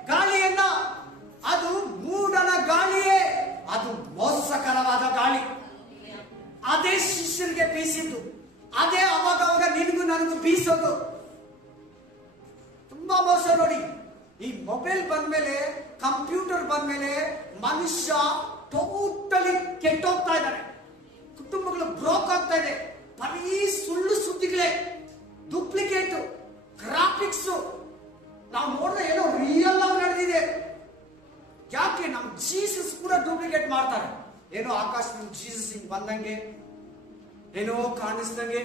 ಗಾಳಿಯನ್ನ, ಅದು ಮೂಡನ ಗಾಳಿಯೇ, ಅದು ಮೋಸಕರವಾದ ಗಾಳಿ. ಅದೇ ಶಿಷ್ಯರಿಗೆ ಬೀಸಿದ್ದು, ಅದೇ ಅವಾಗ ನಿನಗೂ ನನಗೂ ಬೀಸೋದು. ತುಂಬಾ ಮೋಸ ನೋಡಿ. ಈ ಮೊಬೈಲ್ ಬಂದ್ಮೇಲೆ, ಕಂಪ್ಯೂಟರ್ ಬಂದ್ಮೇಲೆ ಮನುಷ್ಯ ಟೋಟಲಿ ಕೆಟ್ಟೋಗ್ತಾ ಇದ್ದಾರೆ. ಕುಟುಂಬಗಳು ಬ್ರೋಕ್ ಆಗ್ತಾ ಇದೆ. ಬರೀ ಸುಳ್ಳು ಸುದ್ದಿಗಳೇ, ಡೂಪ್ಲಿಕೇಟ್ ಗ್ರಾಫಿಕ್ಸ್. ನಾವು ನೋಡಿದ್ರೆ ಏನೋ ರಿಯಲ್ ಆಗಿ ನಡೆದಿದೆ. ಯಾಕೆ? ನಮ್ ಜೀಸಸ್ ಕೂಡ ಡೂಪ್ಲಿಕೇಟ್ ಮಾಡ್ತಾರೆ. ಏನೋ ಆಕಾಶದಿಂದ ಜೀಸಸ್ ಹಿಂಗ್ ಬಂದಂಗೆ, ಏನೋ ಕಾಣಿಸ್ದಂಗೆ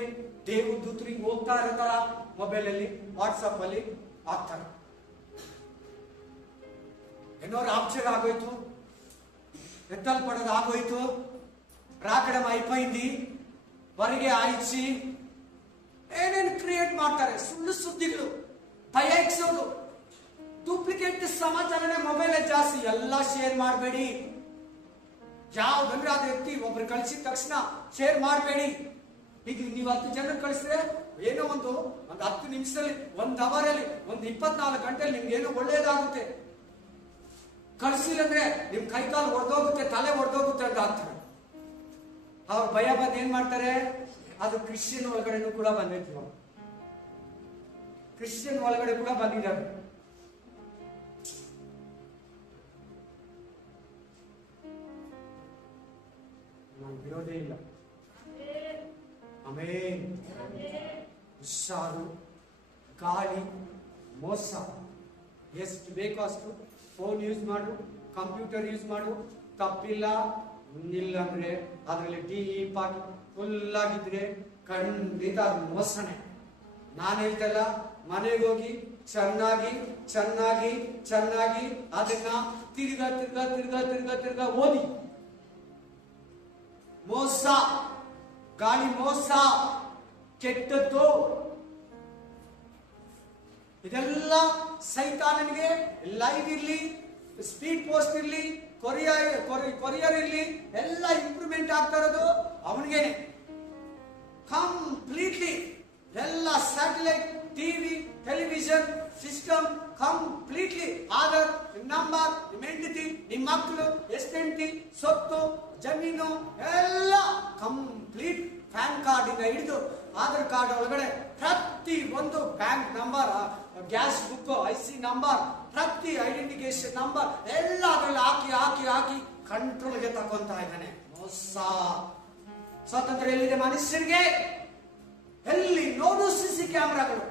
ದೇವ್ರ ದೂತರಿಗೆ ಹೋಗ್ತಾ ಇರ್ತಾರ, ಮೊಬೈಲ್ ಅಲ್ಲಿ, ವಾಟ್ಸಪ್ ಅಲ್ಲಿ ಆಗ್ತಾರೆ. ಏನೋ ರಾಪ್ಚರ್ ಆಗೋಯ್ತು, ಎತ್ತಲ್ಪಡೋದು ಆಗೋಯ್ತು, ರಾಕಡಮ್ అయిపోయింది, ಹೊರಗೆ ಆಯ್ಸಿ ಏನೇನು ಕ್ರಿಯೇಟ್ ಮಾಡ್ತಾರೆ. ಸುಳ್ಳು ಸುದ್ದಿಗಳು, ಭಯಕ್ಷೋದು, ಡೂಪ್ಲಿಕೇಟ್ ಸಮಾಚಾರನೇ ಮೊಬೈಲ್ ಜಾಸ್ತಿ. ಎಲ್ಲ ಶೇರ್ ಮಾಡಬೇಡಿ. ಯಾವ್ದಂದ್ರೆ ಅದು ಎತ್ತಿ ಒಬ್ರು ಕಳಿಸಿದ ತಕ್ಷಣ ಶೇರ್ ಮಾಡಬೇಡಿ. ಈಗ ನೀವು 10 ಜನ ಕಳಿಸಿದ್ರೆ ಏನೋ ಒಂದು 10 ನಿಮಿಷದಲ್ಲಿ, 1 ಅವರಲ್ಲಿ, 24 ಗಂಟೆಯಲ್ಲಿ ನಿಮ್ಗೆ ಏನೋ ಒಳ್ಳೇದಾಗುತ್ತೆ. ಕಳಿಸಿಲ್ಲಂದ್ರೆ ನಿಮ್ ಕೈಕಾಲು ಒಡೆದೋಗುತ್ತೆ, ತಲೆ ಒಡೆದೋಗುತ್ತೆ ಅಂತ ಆಗ್ತಾರೆ. ಅವ್ರ ಭಯ ಬಂದು ಏನ್ ಮಾಡ್ತಾರೆ? ಅದು ಕ್ರಿಶ್ಚಿಯನ್ ಒಳಗಡೆನೂ ಕೂಡ ಬಂದಿರ್ತೀವಿ ನಾವು. ಕ್ರಿಶ್ಚಿಯನ್ ಒಳಗಡೆ ಕೂಡ ಬಂದಿದ್ದಾರೆ. ನಾನು ಬಿಡೋದೇ ಇಲ್ಲ. ಆಮೆನ್. ಹುಷಾರು. ಗಾಳಿ, ಮೋಸ. ಎಷ್ಟು ಬೇಕೋ ಅಷ್ಟು ಫೋನ್ ಯೂಸ್ ಮಾಡು, ಕಂಪ್ಯೂಟರ್ ಯೂಸ್ ಮಾಡು, ತಪ್ಪಿಲ್ಲ. ಇಲ್ಲ ಅಂದ್ರೆ ಅದರಲ್ಲಿ ಡೀಪ್ ಆಗಿ ಫುಲ್ ಆಗಿದ್ರೆ ಖಂಡಿತ ಅದು ಮೋಸನೆ. ನಾನು ಹೇಳ್ತಲ್ಲ, ಮನೆಗೆ ಹೋಗಿ ಚೆನ್ನಾಗಿ ಚೆನ್ನಾಗಿ ಚೆನ್ನಾಗಿ ಅದನ್ನ ತಿರ್ಗಾ ತಿರ್ಗಾ ತಿರ್ಗಾ ತಿರ್ಗಾ ತಿರ್ಗಾ ಓದಿ. ಮೋಸ, ಗಾಳಿ ಮೋಸ, ಕೆಟ್ಟದ್ದು. ಇದೆಲ್ಲ ಸೈತಾನನಿಗೆ. ಲೈವ್ ಇರ್ಲಿ, ಸ್ಪೀಡ್ ಪೋಸ್ಟ್ ಇರ್ಲಿ, ಕೊರಿಯರ್ ಇರ್ಲಿ, ಎಲ್ಲ ಇಂಪ್ರೂವ್ಮೆಂಟ್ ಆಗ್ತಾ ಇರೋದು ಅವನಿಗೇನೆ ಕಂಪ್ಲೀಟ್ಲಿ. ಎಲ್ಲ satellite, TV, television system completely. Aadhaar, ನಿಮ್ ನಂಬರ್, ನಿಮ್ ಹೆಂಡತಿ, ನಿಮ್ ಮಕ್ಕಳು, ಎಷ್ಟು ಹೆಂಡತಿ, ಸೊತ್ತು, ಜಮೀನು ಎಲ್ಲ ಕಂಪ್ಲೀಟ್. ಪ್ಯಾನ್ ಕಾರ್ಡ್ ಇಂದ ಹಿಡಿದು ಆಧಾರ್ ಕಾರ್ಡ್ ಒಳಗಡೆ ಪ್ರತಿ ಒಂದು bank number, gas book, IC number, ಪ್ರತಿ ಐಡೆಂಟಿಫಿಕೇಶನ್ ನಂಬರ್ ಎಲ್ಲ ಅದರಲ್ಲಿ ಹಾಕಿ ಹಾಕಿ ಹಾಕಿ ಕಂಟ್ರೋಲ್ಗೆ ತಗೊಂತ ಇದ್ದಾನೆ. ಮೋಸ. ಸ್ವಾತಂತ್ರ್ಯ ಎಲ್ಲಿದೆ ಮನುಷ್ಯರಿಗೆ? ಎಲ್ಲಿ ನೋಡು ಸಿಸಿ ಕ್ಯಾಮೆರಾಗಳು,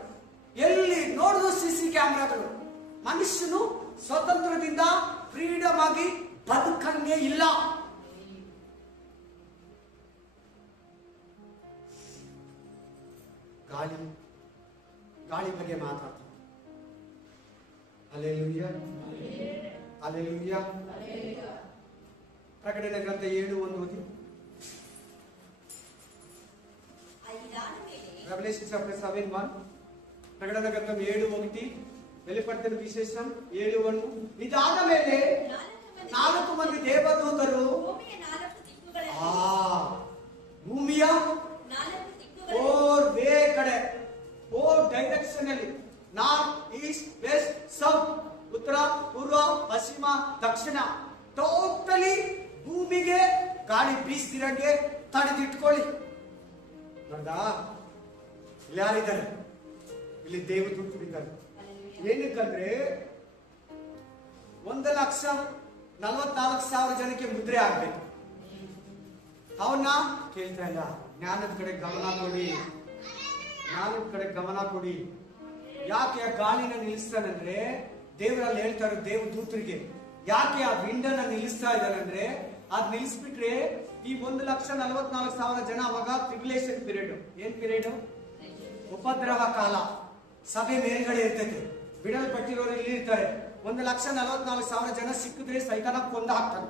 ಎಲ್ಲಿ ನೋಡುದು ಸಿಸಿ ಕ್ಯಾಮೆರಾಗಳು. ಮನುಷ್ಯನು ಸ್ವತಂತ್ರದಿಂದ ಫ್ರೀಡಮ್ ಆಗಿ ಬದುಕಂಗೆ ಇಲ್ಲ. ಗಾಳಿ ಬಗ್ಗೆ ಮಾತಾಡ್ತಾರೆ. Hallelujah, hallelujah. ಪ್ರಕಟಣೆ ಗ್ರಂಥ 7:1 ಓದಿ. Revelation chapter 7:1. ಪ್ರಕಟಣೆ ಗ್ರಂಥ 7:1. వెలుపడుతున్న విశేషం 7:1. ఇదాದ ಮೇಲೆ 4 ಮಂದಿ ದೇವದೂತರು ಭೂಮಿಯ 4 ವೇ ಕಡೆ 4 ಡೈರೆಕ್ಷನ್ ಅಲ್ಲಿ, ನಾರ್ತ್, ಈಸ್ಟ್, ವೆಸ್ಟ್, ಸೌತ್, ಉತ್ತರ, ಪೂರ್ವ, ಪಶ್ಚಿಮ, ದಕ್ಷಿಣ, ಟೋಟಲಿ ಭೂಮಿಗೆ ಗಾಳಿ ಬೀಸ್ದಿರಂಗೆ ತಡೆದಿಟ್ಕೊಳ್ಳಿ. ನೋಡ್ದಾ, ಇಲ್ಲಿ ಯಾರಿದ್ದಾರೆ? ಇಲ್ಲಿ ದೇವದೂತರಿದ್ದಾರೆ. ಏನಕ್ಕಂದ್ರೆ 1,44,000 ಜನಕ್ಕೆ ಮುದ್ರೆ ಆಗ್ಬೇಕು. ಅವನ್ನ ಕೇಳ್ತಾ ಇಲ್ಲ. ಜ್ಞಾನದ ಕಡೆ ಗಮನ ಕೊಡಿ, ಜ್ಞಾನದ ಕಡೆ ಗಮನ ಕೊಡಿ. ಯಾಕೆ ಆ ಗಾಳಿನ ನಿಲ್ಲಿಸ್ತಾನಂದ್ರೆ, ದೇವರಲ್ಲಿ ಹೇಳ್ತಾರೆ ದೇವದೂತರಿಗೆ, ಯಾಕೆ ಆ ವಿಂಡನ್ನ ನಿಲ್ಲಿಸ್ತಾ ಇದ್ದಾರೆ ಅಂದ್ರೆ, ಅದ್ ನಿಲ್ಲಿಸ್ಬಿಟ್ರೆ ಈ 1,44,000 ಜನ ಅವಾಗ ಟ್ರಿಬ್ಯುಲೇಷನ್ ಪೀರಿಯಡ್. ಏನ್ ಪೀರಿಯಡ್? ಉಪದ್ರವ ಕಾಲ. ಸಭೆ ಮೇಲ್ಗಡೆ ಇರ್ತೈತೆ, ಬಿಡಲ್ಪಟ್ಟಿರೋರು ಇಲ್ಲಿ ಇರ್ತಾರೆ. 1,44,000 ಜನ ಸಿಕ್ಕಿದ್ರೆ ಸೈತಾನ ಕೊಂದ ಹಾಕ್ತಾನೆ.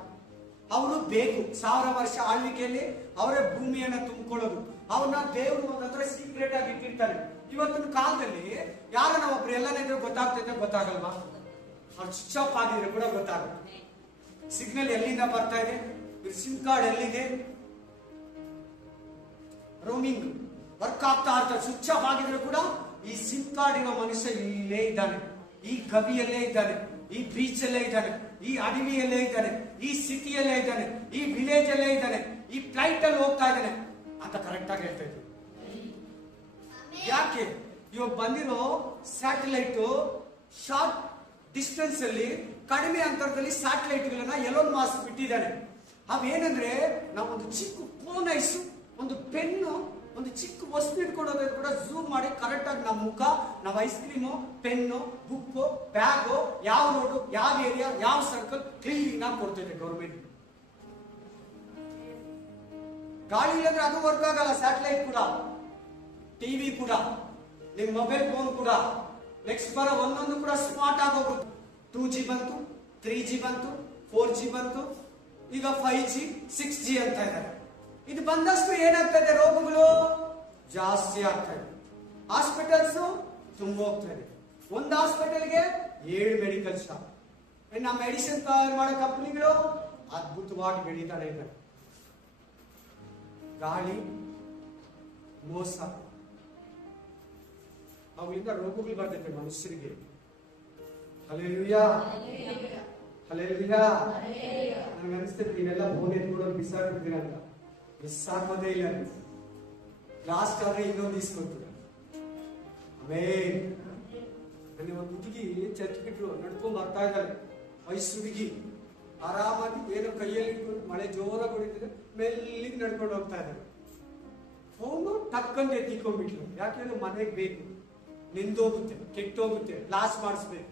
ಅವರು ಬೇಕು 1000 ವರ್ಷ ಆಳ್ವಿಕೆಯಲ್ಲಿ ಅವರೇ ಭೂಮಿಯನ್ನ ತುಂಬಿಕೊಳ್ಳೋದು. ಅವನ್ನ ದೇವರು ಒಂದ್ ಹತ್ರ ಸೀಕ್ರೆಟ್ ಆಗಿ ಇಟ್ಟಿರ್ತಾರೆ. ಇವತ್ತಿನ ಕಾಲದಲ್ಲಿ ಯಾರನ್ನ ಒಬ್ರು ಎಲ್ಲನಿದ್ರೆ ಗೊತ್ತಾಗ್ತೈತೆ, ಗೊತ್ತಾಗಲ್ವಾ? ಅವ್ರು ಸ್ವಿಚ್ ಆಫ್ ಆಗಿದ್ರೆ ಕೂಡ ಗೊತ್ತಾಗಲ್ಲ. ಸಿಗ್ನಲ್ ಎಲ್ಲಿಂದ ಬರ್ತಾ ಇದೆ, ಸಿಮ್ ಕಾರ್ಡ್ ಎಲ್ಲಿದೆ, ರೋಮಿಂಗ್ ವರ್ಕ್ ಆಗ್ತಾ ಇರ್ತಾರೆ. ಸ್ವಿಚ್ ಆಫ್ ಆಗಿದ್ರೆ ಕೂಡ ಈ ಸಿಮ್ ಕಾರ್ಡ್ ಇರೋ ಮನುಷ್ಯ ಇಲ್ಲೇ ಇದ್ದಾನೆ, ಈ ಗವಿಯಲ್ಲೇ ಇದ್ದಾನೆ, ಈ ಬೀಚ್ ಅಲ್ಲೇ ಇದ್ದಾನೆ, ಈ ಅಡವಿಯಲ್ಲೇ ಇದ್ದಾನೆ, ಈ ಸಿಟಿಯಲ್ಲೇ ಇದ್ದಾನೆ, ಈ ವಿಲೇಜ್ ಅಲ್ಲೇ ಇದ್ದಾನೆ, ಈ ಫ್ಲೈಟ್ ಅಲ್ಲಿ ಹೋಗ್ತಾ ಇದ್ದಾನೆ ಅಂತ ಕರೆಕ್ಟ್ ಆಗಿ ಹೇಳ್ತಾ ಇದ್ರು. ಯಾಕೆ? ಇವಾಗ ಬಂದಿರೋ ಸ್ಯಾಟಲೈಟ್ ಶಾರ್ಟ್ ಡಿಸ್ಟೆನ್ಸ್ ಅಲ್ಲಿ, ಕಡಿಮೆ ಅಂತರದಲ್ಲಿ ಸ್ಯಾಟಲೈಟ್ ಗಳನ್ನ ಎಲೋನ್ ಮಾಸ್ಕ್ ಬಿಟ್ಟಿದ್ದಾನೆ. ಅವೇನಂದ್ರೆ, ನಾವೊಂದು ಚಿಕ್ಕ ಫೋನ್ ಐಸು, ಒಂದು ಪೆನ್ನು, ಒಂದು ಚಿಕ್ಕ ವಸ್ತು ಇಟ್ಕೊಡೋದ್ರೆ ಕೂಡ ಝೂಮ್ ಮಾಡಿ ಕರೆಕ್ಟ್ ಆಗಿ ನಮ್ಮ ಮುಖ, ನಾವು ice cream, pen, book, bag, ಯಾವ ರೋಡು, ಯಾವ ಏರಿಯಾ, ಯಾವ ಸರ್ಕಲ್ ಕ್ಲೀನ್ ಆಗಿ ಕೊಡ್ತೈತೆ ಗೌರ್ಮೆಂಟ್. ಗಾಳಿ ಇಲ್ಲಂದ್ರೆ ಅದು ವರ್ಕ್ ಆಗಲ್ಲ. ಸ್ಯಾಟಲೈಟ್ ಕೂಡ, ಟಿವಿ ಕೂಡ, ನಿಮ್ ಮೊಬೈಲ್ ಫೋನ್ ಕೂಡ ನೆಕ್ಸ್ಟ್ ಬರೋ ಒಂದೊಂದು ಕೂಡ ಸ್ಮಾರ್ಟ್ ಆಗೋಗುತ್ತೆ. 2G ಬಂತು, 3G ಬಂತು, 4G ಬಂತು, ಈಗ 5G, 6G ಅಂತ ಇದ್ದಾರೆ. ಇದು ಬಂದಷ್ಟು ಏನಾಗ್ತಾ ಇದೆ? ರೋಗಗಳು ಜಾಸ್ತಿ ಆಗ್ತಾ ಇದೆ. ಹಾಸ್ಪಿಟಲ್ಸ್ ತುಂಬ ಹೋಗ್ತಾ ಇದೆ. ಒಂದು ಹಾಸ್ಪಿಟಲ್ಗೆ 7 ಮೆಡಿಕಲ್ ಶಾಪ್. ನಮ್ಮ ಮೆಡಿಸಿನ್ ತಯಾರು ಮಾಡೋ ಕಂಪನಿಗಳು ಅದ್ಭುತವಾಗಿ ಬೆಳೀತಾನೆ ಇದ್ದಾರೆ. ಗಾಳಿ, ಮೋಸ, ಅವುಗಳಿಂದ ರೋಗಗಳು ಬರ್ತೈತೆ ಮನುಷ್ಯರಿಗೆ. Hallelujah, hallelujah. ನನಗೆ ಅನಿಸ್ತೈತೆ ನೀವೆಲ್ಲ ಫೋನ್ ಎತ್ಕೊಳ್ಳೋದು ಬಿಸಾಕ್ಬಿಡ್ತೀರ ಅಂತ. ಮಿಸ್ ಆಗೋದೇ ಇಲ್ಲ. ಲಾಸ್ಟ್ ಆದ್ರೆ ಇನ್ನೊಂದು ಇಸ್ಕೊಳ್ತೀರ. ಆಮೇಲೆ ನನಗೆ ಒಂದು ಹುಡುಗಿ ಚರ್ಚ್ ಬಿಟ್ರು ನಡ್ಕೊಂಡ್ ಬರ್ತಾ ಇದ್ದಾಳೆ. ವಯಸ್ಸು ಹುಡುಗಿ ಆರಾಮಾಗಿ ಏನೋ ಕೈಯಲ್ಲಿ ಇಟ್ಕೊಂಡು, ಮಳೆ ಜೋರಾಗಿ ಹೊಡಿತಿದ್ರೆ ಮೆಲ್ಲಿಗೆ ನಡ್ಕೊಂಡು ಹೋಗ್ತಾ ಇದ್ದಾರೆ. ಫೋನು ಟಕ್ಕಂತ ಎತ್ತಿಕೊಂಡ್ಬಿಟ್ಲು. ಯಾಕೆಂದ್ರೆ ಮನೆಗೆ ಬೇಕು, ನಿಂದೋಗುತ್ತೆ, ಕೆಟ್ಟೋಗುತ್ತೆ, ಕ್ಲಾಸ್ ಮಾಡಿಸ್ಬೇಕು.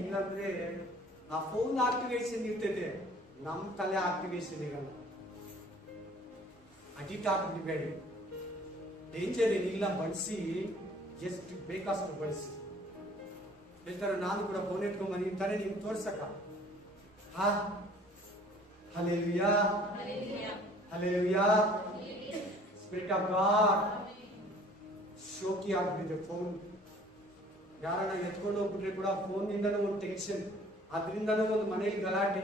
ಇಲ್ಲಾಂದ್ರೆ ಆ ಫೋನ್ ಆಕ್ಟಿವೇಶನ್ ಇರ್ತೈತೆ, ನಮ್ ತಲೆ ಆಕ್ಟಿವೇಶನ್ ಇರಲ್ಲ. ಅಡಿಟ್ ಆಗ್ಬಿಡ್ಬೇಡಿ. ಡೇಂಜರ್ ಏನಿಲ್ಲ, ಬಳಸಿ, ಎಷ್ಟು ಬೇಕಷ್ಟು ಬಳಸಿ. ಹೇಳ್ತಾರೆ ನಾನು ಕೂಡ ಫೋನ್ ಎತ್ಕೊಂಡ್ ಬಂದಿರ್ತಾರೆ, ನೀವು ತೋರ್ಸಕ. ಹಾ, hallelujah, hallelujah. Spirit of god ಶೋಕಿ ಆಗ್ಬಿಟ್ಟಿದೆ ಫೋನ್. ಯಾರನ್ನ ಎತ್ಕೊಂಡು ಹೋಗ್ಬಿಟ್ರೆ ಕೂಡ ಫೋನ್ ಇಂದನೂ ಒಂದು ಟೆನ್ಷನ್, ಅದರಿಂದನೂ ಒಂದು ಮನೆಯಲ್ಲಿ ಗಲಾಟೆ,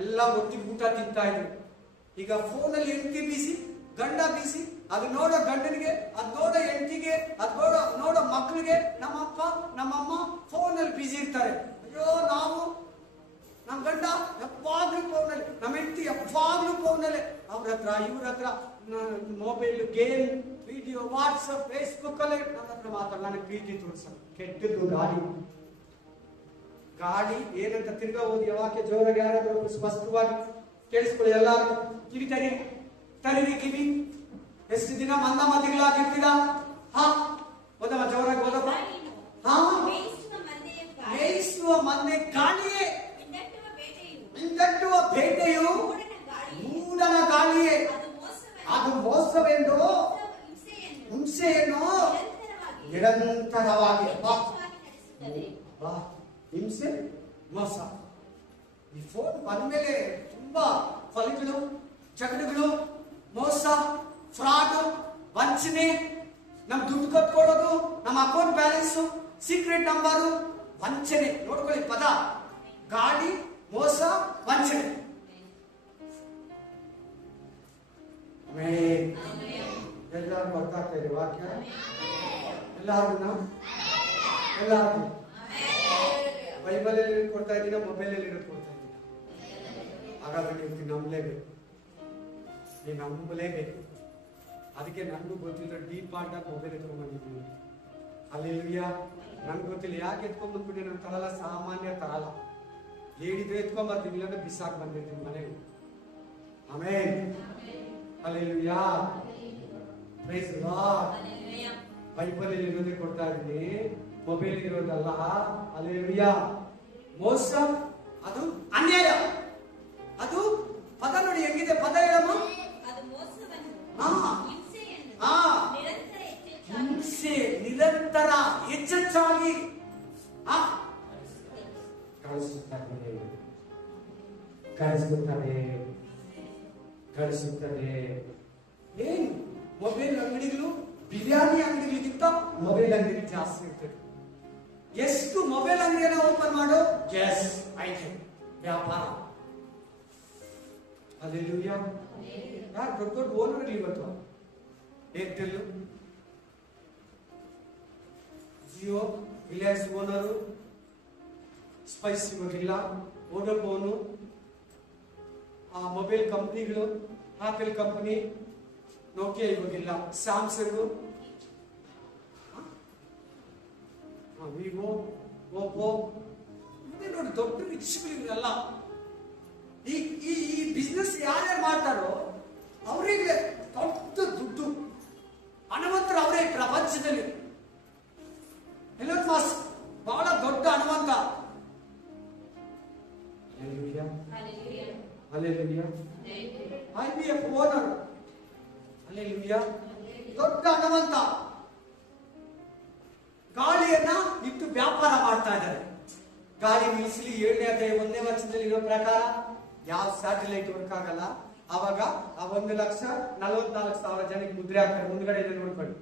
ಎಲ್ಲ ಒಟ್ಟಿಗೆ ಊಟ ತಿಂತಾ ಇದ್ರು. ಈಗ ಫೋನ್ ಅಲ್ಲಿ ಹೆಂಡತಿ ಬಿಸಿ, ಗಂಡ ಬಿಸಿ. ಅದು ನೋಡೋ ಗಂಡನಿಗೆ, ಅದು ನೋಡೋ ಹೆಂಡತಿಗೆ, ಅದು ನೋಡೋ ಮಕ್ಕಳಿಗೆ, ನಮ್ಮಪ್ಪ ನಮ್ಮಮ್ಮ ಫೋನ್ ಅಲ್ಲಿ ಬಿಸಿ ಇರ್ತಾರೆ. ಅಯ್ಯೋ, ನಮ್ಮ ಗಂಡ ಯಾವಾಗ್ಲೂ ಫೋನಲ್ಲಿ, ನಮ್ಮ ಹೆಂಡತಿ ಯಾವಾಗ್ಲೂ ಫೋನಲ್ಲೇ. ಅವ್ರ ಹತ್ರ ಇವ್ರ ಹತ್ರ mobile, game, video, WhatsApp, Facebook ಅಲ್ಲೇ ನನ್ನ ಹತ್ರ ಮಾತಾಡ. ನನಗೆ ಪ್ರೀತಿ ತೋರಿಸ. ಕೆಟ್ಟದ್ದು ಗಾಳಿ. ಗಾಳಿ ಏನಂತ ತಿರ್ಗಾ ಓದಿ ಯಾಕೆ ಜೋರಾಗಿ ಯಾರಾದ್ರೂ ಸ್ಪಷ್ಟವಾಗಿ ಕೇಳಿಸ್ಕೊಳ್ಳಿ. ಎಲ್ಲಾರು ಕಿವಿ ತರೀರಿ ಕಿವಿ. ಎಷ್ಟು ದಿನ ಮಂದ ಮತಿಗಳಾಗಿರ್ತೀರಾ? ಹಾ, ಓದಮ್ಮ ಜೋರಾಗಿ ಓದಮ್ಮ. ಹಾ, ಮೇಯಿಸುವ ಮಂದೆ ಗಾಳಿಯೇ, ಹಿಂದಟ್ಟುವ ಬೇಟೆಯು ಮೂಡನ ಗಾಳಿಯೇ. ಅದು ಮೋಸವೆಂದು ಹಿಂಸೆಯನ್ನು ನಿರಂತರವಾಗಿ. ಹಿಂಸೆ, ಮೋಸ. ಈ ಫೋನ್ ಬಂದ್ಮೇಲೆ ತುಂಬಾ ಕೊಲೆಗಳು, ಜಗಳಗಳು, ಮೋಸ, ಫ್ರಾಡ್, ವಂಚನೆ, ನಮ್ ದುಡ್ಡು ಕಟ್ಕೊಡೋದು, ನಮ್ಮ ಅಕೌಂಟ್ ಬ್ಯಾಲೆನ್ಸ್, ಸೀಕ್ರೆಟ್ ನಂಬರು, ವಂಚನೆ. ನೋಡ್ಕೊಳ್ಳಿ ಪದ, ಗಾಳಿ, ಮೋಸ, ವಂಚನೆ. ಎಲ್ಲರಿಗೂ ಅರ್ಥ ಆಗ್ತಾ ಇದೆ ವಾಕ್ಯ? ಎಲ್ಲರಿಗೂ ಬೈಬಲ್ ಎಲ್ಲಿ ಕೊಡ್ತಾ ಇದ್ದೀರಾ, ಮೊಬೈಲ್ ಎಲ್ಲಿ ಕೊಡ್ತಾ ಇದ್ದೀರಾ? ಹಾಗಾದ್ರೆ ನೀವು ನಂಬಲೇಬೇಕು, ನೀವು ನಂಬಲೇಬೇಕು. ಅದಕ್ಕೆ ನನಗೂ ಗೊತ್ತಿಲ್ಲ, ಡೀಪ್ ಆಗಿ ಮೊಬೈಲ್ ಎತ್ಕೊಂಡ್ಬಂದಿದ್ದೀನಿ. ಅಲ್ಲೆಲ್ಲೂಯ್ಯ. ನನ್ಗೆ ಗೊತ್ತಿಲ್ಲ ಯಾಕೆ ಎತ್ಕೊಂಡ್ಬಂದ್ಬಿಟ್ಟು ನಾನು ತರಲ್ಲ, ಸಾಮಾನ್ಯ ತರಲ್ಲ. ಹೇಳಿದ್ರೆ ಎತ್ಕೊಂಡ್ಬರ್ತೀನಿ, ಇಲ್ಲಾಂದ್ರೆ ಬಿಸಾಕ್ ಬಂದಿರ್ತೀನಿ ಮನೆಗೆ. ಆಮೇಲೆ ಅಲ್ಲೆಲ್ಲೂಯ್ಯ, ಪ್ರೈಸ್ ಲಾರ್ಡ್. ಬೈಬಲ್ ಅಲ್ಲಿ ಇರೋದೇ ಕೊಡ್ತಾ ಇದ್ದೀನಿ, ಮೊಬೈಲ್ ಇರೋದಲ್ಲ. ಅಲ್ಲೆಲ್ಲೂಯ್ಯ. ಮೋಸ ಅದು ಅನ್ಯಾಯ. ಅದು ಪದ ನೋಡಿ ಹೆಂಗಿದೆ, ಪದ ಹೇಳಮ್ಮ. ಹಿಂಸೆ ನಿರಂತರ ಹೆಚ್ಚೆಚ್ಚಾಗಿ ಕಳಿಸುತ್ತದೆ. ಏನು ಮೊಬೈಲ್ ಅಂಗಡಿಗಳು ಬಿರಿಯಾನಿ ಅಂಗಡಿಗಳಿಗಿಂತ ಮೊಬೈಲ್ ಅಂಗಡಿ ಜಾಸ್ತಿ ಇರ್ತದೆ. ಎಷ್ಟು ಮೊಬೈಲ್ ಅಂಗಡಿಯನ್ನ ಓಪನ್ ಮಾಡೋ, ಎಸ್ ಐತೆ ವ್ಯಾಪಾರ. ಅಲ್ಲೆಲ್ಲೂಯ್ಯ. ಯಾರು ದೊಡ್ಡ ದೊಡ್ಡ ಓನರ್ ಇವತ್ತು? Airtel, Jio, Reliance owner, Spice ಇವಾಗಿಲ್ಲ, ವೋಡಾಫೋನು, ಮೊಬೈಲ್ ಕಂಪ್ನಿಗಳು, ಆಪಲ್ ಕಂಪನಿ, ನೋಕಿಯಾ ಇವಾಗಿಲ್ಲ, ಸ್ಯಾಮ್ಸಂಗ್, ವಿವೋ, ಓಪೋ, ನೋಡಿ ದೊಡ್ಡ ರಿಚ್ಗಳಿಲ್ಲ. ಈ ಬಿಸ್ನೆಸ್ ಯಾರ್ಯಾರು ಮಾಡ್ತಾರೋ ಅವರಿಗೆ ದೊಡ್ಡ ದುಡ್ಡು, ಹಣವಂತರು ಅವರೇ ಪ್ರಪಂಚದಲ್ಲಿ. ಎಲನ್ ಮಸ್ಕ್ ಬಹಳ ದೊಡ್ಡ ಹಣವಂತ. IBF ಓನರ್, ಅಲ್ಲೆಲ್ಲೂಯ್ಯ, ದೊಡ್ಡ ಹಣವಂತ. ಗಾಳಿಯನ್ನ ಇಟ್ಟು ವ್ಯಾಪಾರ ಮಾಡ್ತಾ ಇದ್ದಾರೆ. ಗಾಳಿ ನಿಲ್ಲಿಸಲಿ 7ನೇ ಅಧ್ಯಾಯ 1ನೇ ವಚನದಲ್ಲಿ ಇರೋ ಪ್ರಕಾರ ಯಾವ ಸ್ಯಾಟಲೈಟ್ ವರ್ಕ್ ಆಗಲ್ಲ. ಅವಾಗ ಆ 1,44,000 ಜನಕ್ಕೆ ಮುದ್ರೆ ಹಾಕ್ತಾರೆ. ಮುಂದ್ಗಡೆ ಇದೆ ನೋಡ್ಕೊಳ್ಳಿ.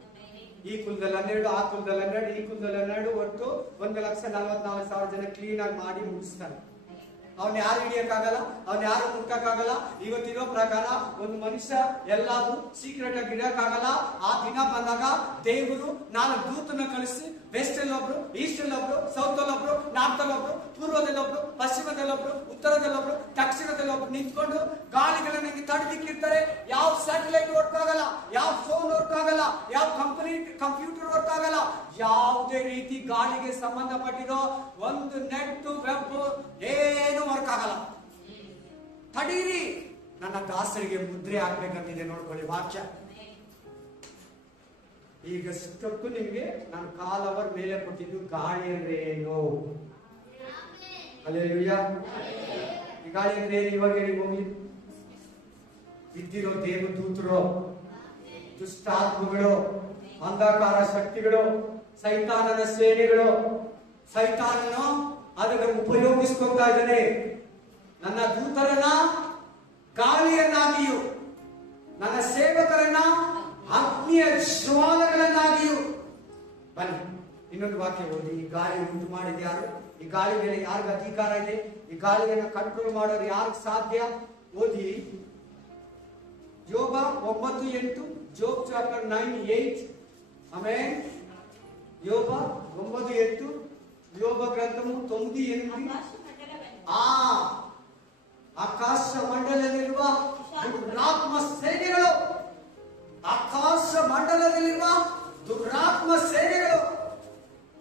ಈ ಕುಲದಲ್ಲಿ 12, ಆ ಕುಲದಲ್ಲಿ 12, ಈ ಕುಲದಲ್ಲಿ 12, ಒಟ್ಟು 1,44,000 ಜನ ಕ್ಲೀನ್ ಆಗಿ ಮಾಡಿ ಮುಗಿಸ್ತಾರೆ. ಅವನ್ ಯಾರು ಹಿಡಿಯಕ್ಕಾಗಲ್ಲ, ಅವನ್ ಯಾರು ಮುಟ್ಟಕ್ಕಾಗಲ್ಲ. ಇವತ್ತಿರೋ ಪ್ರಕಾರ ಒಂದು ಮನುಷ್ಯ ಎಲ್ಲಾದ್ರೂ ಸೀಕ್ರೆಟ್ ಆಗಿ ಇಡಕ್ಕಾಗಲ್ಲ. ಆ ದಿನ ಬಂದಾಗ ದೇವರು 4 ದೂತನ ಕಳಿಸಿ, ವೆಸ್ಟ್ ಅಲ್ಲಿ ಒಬ್ರು, ಈಸ್ಟ್ ಅಲ್ಲಿ ಒಬ್ರು, ಸೌತ್ ಅಲ್ಲಿ ಒಬ್ರು, ನಾರ್ತ್ ಅಲ್ಲಿ ಒಬ್ರು, ಪೂರ್ವದಲ್ಲಿ ಒಬ್ರು, ಪಶ್ಚಿಮದಲ್ಲಿ ಒಬ್ರು, ಉತ್ತರದಲ್ಲಿ ಒಬ್ರು, ದಕ್ಷಿಣದಲ್ಲಿ ಒಬ್ರು ನಿಂತ್ಕೊಂಡು ಗಾಳಿಗಳನ್ನ ತಡೆದಿಕ್ಕಿರ್ತಾರೆ. ಯಾವ ಸ್ಯಾಟಲೈಟ್ ವರ್ಕ್ ಆಗಲ್ಲ, ಯಾವ ಫೋನ್ ವರ್ಕ್ ಆಗಲ್ಲ, ಯಾವ ಕಂಪ್ಯೂಟರ್ ವರ್ಕ್ ಆಗಲ್ಲ. ಯಾವುದೇ ರೀತಿ ಗಾಳಿಗೆ ಸಂಬಂಧಪಟ್ಟಿರೋ ಒಂದು ನೆಟ್, ವೆಬ್ ಏನು ವರ್ಕ್ ಆಗಲ್ಲ. ತಡೀರಿ, ನನ್ನ ದಾಸರಿಗೆ ಮುದ್ರೆ ಹಾಕ್ಬೇಕಂತಿದೆ. ನೋಡ್ಕೊಳ್ಳಿ ವಾಕ್ಯ. ಈಗ ಸಿಕ್ಕಕ್ಕೂ ನಿಮ್ಗೆ ನಾನು ಕಾಲವರ್ ಮೇಲೆ ಕೊಟ್ಟಿದ್ದು ಗಾಳಿ ಅಂದ್ರೆ ಏನು. ಅಲ್ಲೆಲ್ಲೂಯ್ಯ. ಈ ಗಾಳಿ ಅಂದ್ರೆ ಏನು? ಇವಾಗ ಹೇಳಿ ಹೋಗ್ಲಿ. ಇದ್ದಿರೋ ದೇವದೂತರು, ದುಷ್ಟಾತ್ಮಗಳು, ಅಂಧಕಾರ ಶಕ್ತಿಗಳು, ಸೈತಾನನ ಸೇನೆಗಳು. ಸೈತಾನನು ಅದನ್ನು ಉಪಯೋಗಿಸ್ಕೊತಾ ಇದ್ದಾನೆ. ನನ್ನ ದೂತರನ್ನ ಗಾಳಿಯನ್ನಾಗಿಯೂ, ನನ್ನ ಸೇವಕರನ್ನ ಅಗ್ನಿಯ ಜ್ವಾಲಗಳನ್ನಾಗಿಯೂ. ಬನ್ನಿ ಇನ್ನೊಂದು ವಾಕ್ಯ ಓದಿ. ಈ ಗಾಳಿ ಉಂಟು ಮಾಡಿದ ಯಾರು? ಈ ಗಾಳಿ ಮೇಲೆ ಯಾರಿಗ ಅಧಿಕಾರ ಇದೆ? ಈ ಗಾಳಿಯನ್ನು ಕಂಟ್ರೋಲ್ ಮಾಡೋರು ಯಾರಿಗೆ ಸಾಧ್ಯ? ಓದಿ ಯೋಗ 9:8, ಜೋಬ್ ಚಾಪ್ಟರ್ 9:8. ಆಮೇಲೆ ಯೋಗ 9:8, ಯೋಗ ಗ್ರಂಥము 9:8. ಆಕಾಶ ಮಂಡಲದಲ್ಲಿರುವ ದುರಾತ್ಮ ಸೇನೆಗಳು, ಆಕಾಶ ಮಂಡಲದಲ್ಲಿರುವ ದುರಾತ್ಮ ಸೇನೆಗಳು.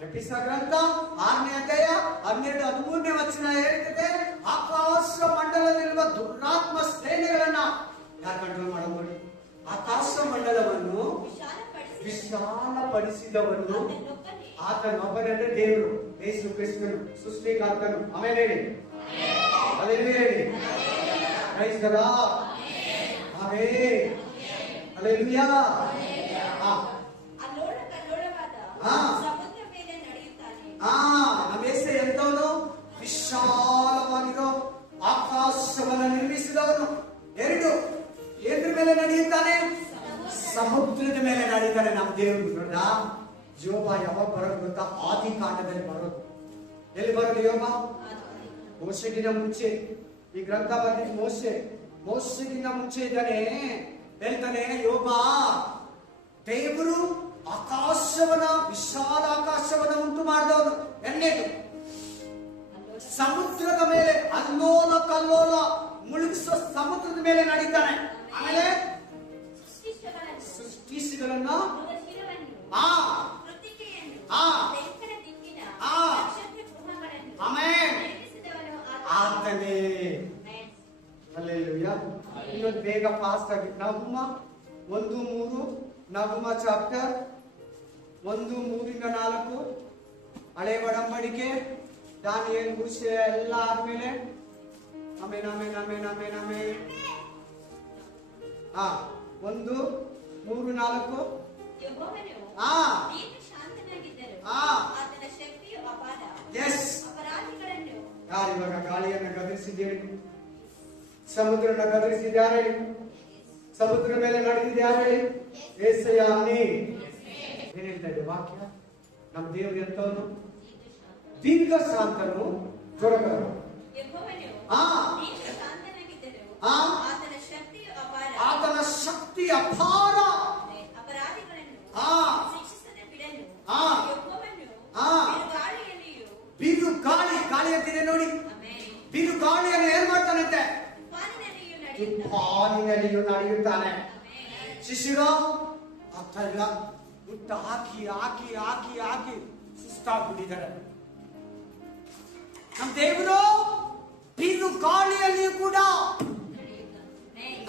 ಎಪಿಸ ಗ್ರಂಥ 6ನೇ ಅಧ್ಯಾಯ 12, 13ನೇ ವಚನ ಹೇಳ್ತಿದೆ, ಆಕಾಶ ಮಂಡಲದಲ್ಲಿರುವ ದುರಾತ್ಮ ಸೇನೆಗಳನ್ನ ಯಾರು ಕಂಟ್ರೋಲ್ ಮಾಡೋದು ನೋಡಿ. ಆಕಾಶ ಮಂಡಲವನ್ನು ವಿಶಾಲಪಡಿಸಿದವನು ಆತನೊಬ್ಬನೇ ದೇವರು, ಯೇಸು ಕ್ರಿಸ್ತನು, ಸೃಷ್ಟಿಕರ್ತನು. ಆಮೇಲೆ ಹೇಳಿ ಅಲ್ಲೆಲ್ಲೂಯ್ಯ ಹೇಳಿ. Praise the lord. Amen. Hallelujah. ನಮ್ಮ ಯೇಸು ಎಂತವನು? ವಿಶಾಲವಾಗಿರೋ ಆಕಾಶವನ್ನು ನಿರ್ಮಿಸಿದವನು. 2 ಏದ್ರ ಮೇಲೆ ನಡೆಯುತ್ತಾನೆ? ಸಮುದ್ರದ ಮೇಲೆ ನಡೀತಾರೆ ನಮ್ಮ ದೇವರು. ನೋಡ, ಯೋಬ ಯಾವಾಗ ಬರೋದು ಗೊತ್ತಾ? ಆದಿ ಕಾಂಡದಲ್ಲಿ ಬರೋದು. ಎಲ್ಲಿ ಬರೋದು ಯೋಬ? ಮೋಸೆಗಿನ ಮುಂಚೆ. ಈ ಗ್ರಂಥ ಬಂದಿದ್ದು ಮೋಸೆಗಿನ ಮುಂಚೆ ಇದ್ದಾನೆ. ಹೇಳ್ತಾನೆ ಯೋಬ, ದೇವರು ವಿಶಾಲ ಆಕಾಶವನ್ನ ಉಂಟು ಮಾಡಿದವನು. ಎಣ್ಣೆದು ಸಮುದ್ರದ ಮೇಲೆ ಅಲ್ಲೋಲ ಕಲ್ಲೋಲ ಮುಳುಗಿಸುವ ಸಮುದ್ರದ ಮೇಲೆ ನಡೀತಾನೆ. ಆಮೇಲೆ ಸೃಷ್ಟಿಸಿಗಳನ್ನ ಆತನೇ. ಹಲ್ಲೆಲೂಯಾ. ಇನ್ನೊಂದು ಬೇಗ ಫಾಸ್ಟ್ ಆಗಿ ನಗುಮ 1:3, ನಗುಮ ಚಾಪ್ಟರ್ 1:3-4, ಹಳೆ ಒಡಂಬಡಿಕೆ, ದಾನಿಯೇಲ್ ವಿಷಯ ಎಲ್ಲ ಆದ್ಮೇಲೆ ಆಮೇನ್ ಆಮೇನ್ ಆಮೇನ್ ಆಮೇನ್ ಆಮೇನ್ 1:3-4. ಯಾರಿವಾಗ ಗಾಳಿಯನ್ನ ಗದರಿಸಿದ್ದೇವೆ? ಸಮುದ್ರನ ಗದರಿಸಿದ್ಯಾರು ಹೇಳಿ? ಸಮುದ್ರ ಮೇಲೆ ನಡೆದಿದ್ಯಾರು ಹೇಳಿ? ಏಸಯ್ಯ. ಏನ್ ಹೇಳ್ತಾ ಇದೆ ವಾಕ್ಯ? ನಮ್ಮ ದೇವರು ಎಂತವನು? ದೀರ್ಘ ಶಾಂತನು, ಜ್ವರಬರನು. ಆತನ ಶಕ್ತಿ ಅಪಾರ. ಬಿರು ಗಾಳಿ ಅಂತಿದೆ ನೋಡಿ. ಬಿರು ಗಾಳಿಯನ್ನು ಏನ್ ಮಾಡ್ತಾನಂತೆ? ತುಫಾನಿನಲ್ಲಿಯೂ ನಡೆಯುತ್ತಾನೆ. ಶಿಶಿರೋ ಆಗ್ತಾ ಇಲ್ಲ. ಊಟ ಹಾಕಿ ಹಾಕಿ ಹಾಕಿ ಹಾಕಿ ಸುಸ್ತಾಗ್ಬಿಟ್ಟಿದ್ದಾರೆ. ನಮ್ಮ ದೇವರು ಬಿರು ಗಾಳಿಯಲ್ಲಿಯೂ ಕೂಡ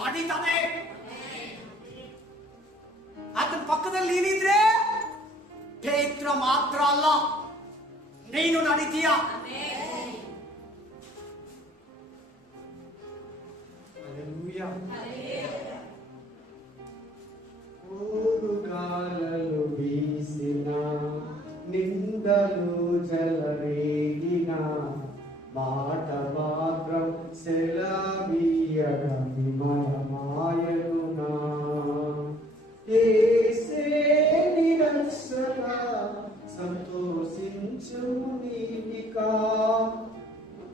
ನಡೀತಾನೆ. ಆತನ ಪಕ್ಕದಲ್ಲಿ ನೀನಿದ್ರೆ ಪೇತ್ರ ಮಾತ್ರ ಅಲ್ಲ, ನೀನು ನಡೀತೀಯ. ಗಾಲಲು ಬೀಸಿನ ನಿಂದಲು ಜಲವೇಗಿನ ಮಾಟ ಮಾತ್ರ సెలవీయగ విమలమాయనునా యేసే నిరక్షక సంతోషించుము నీవికా.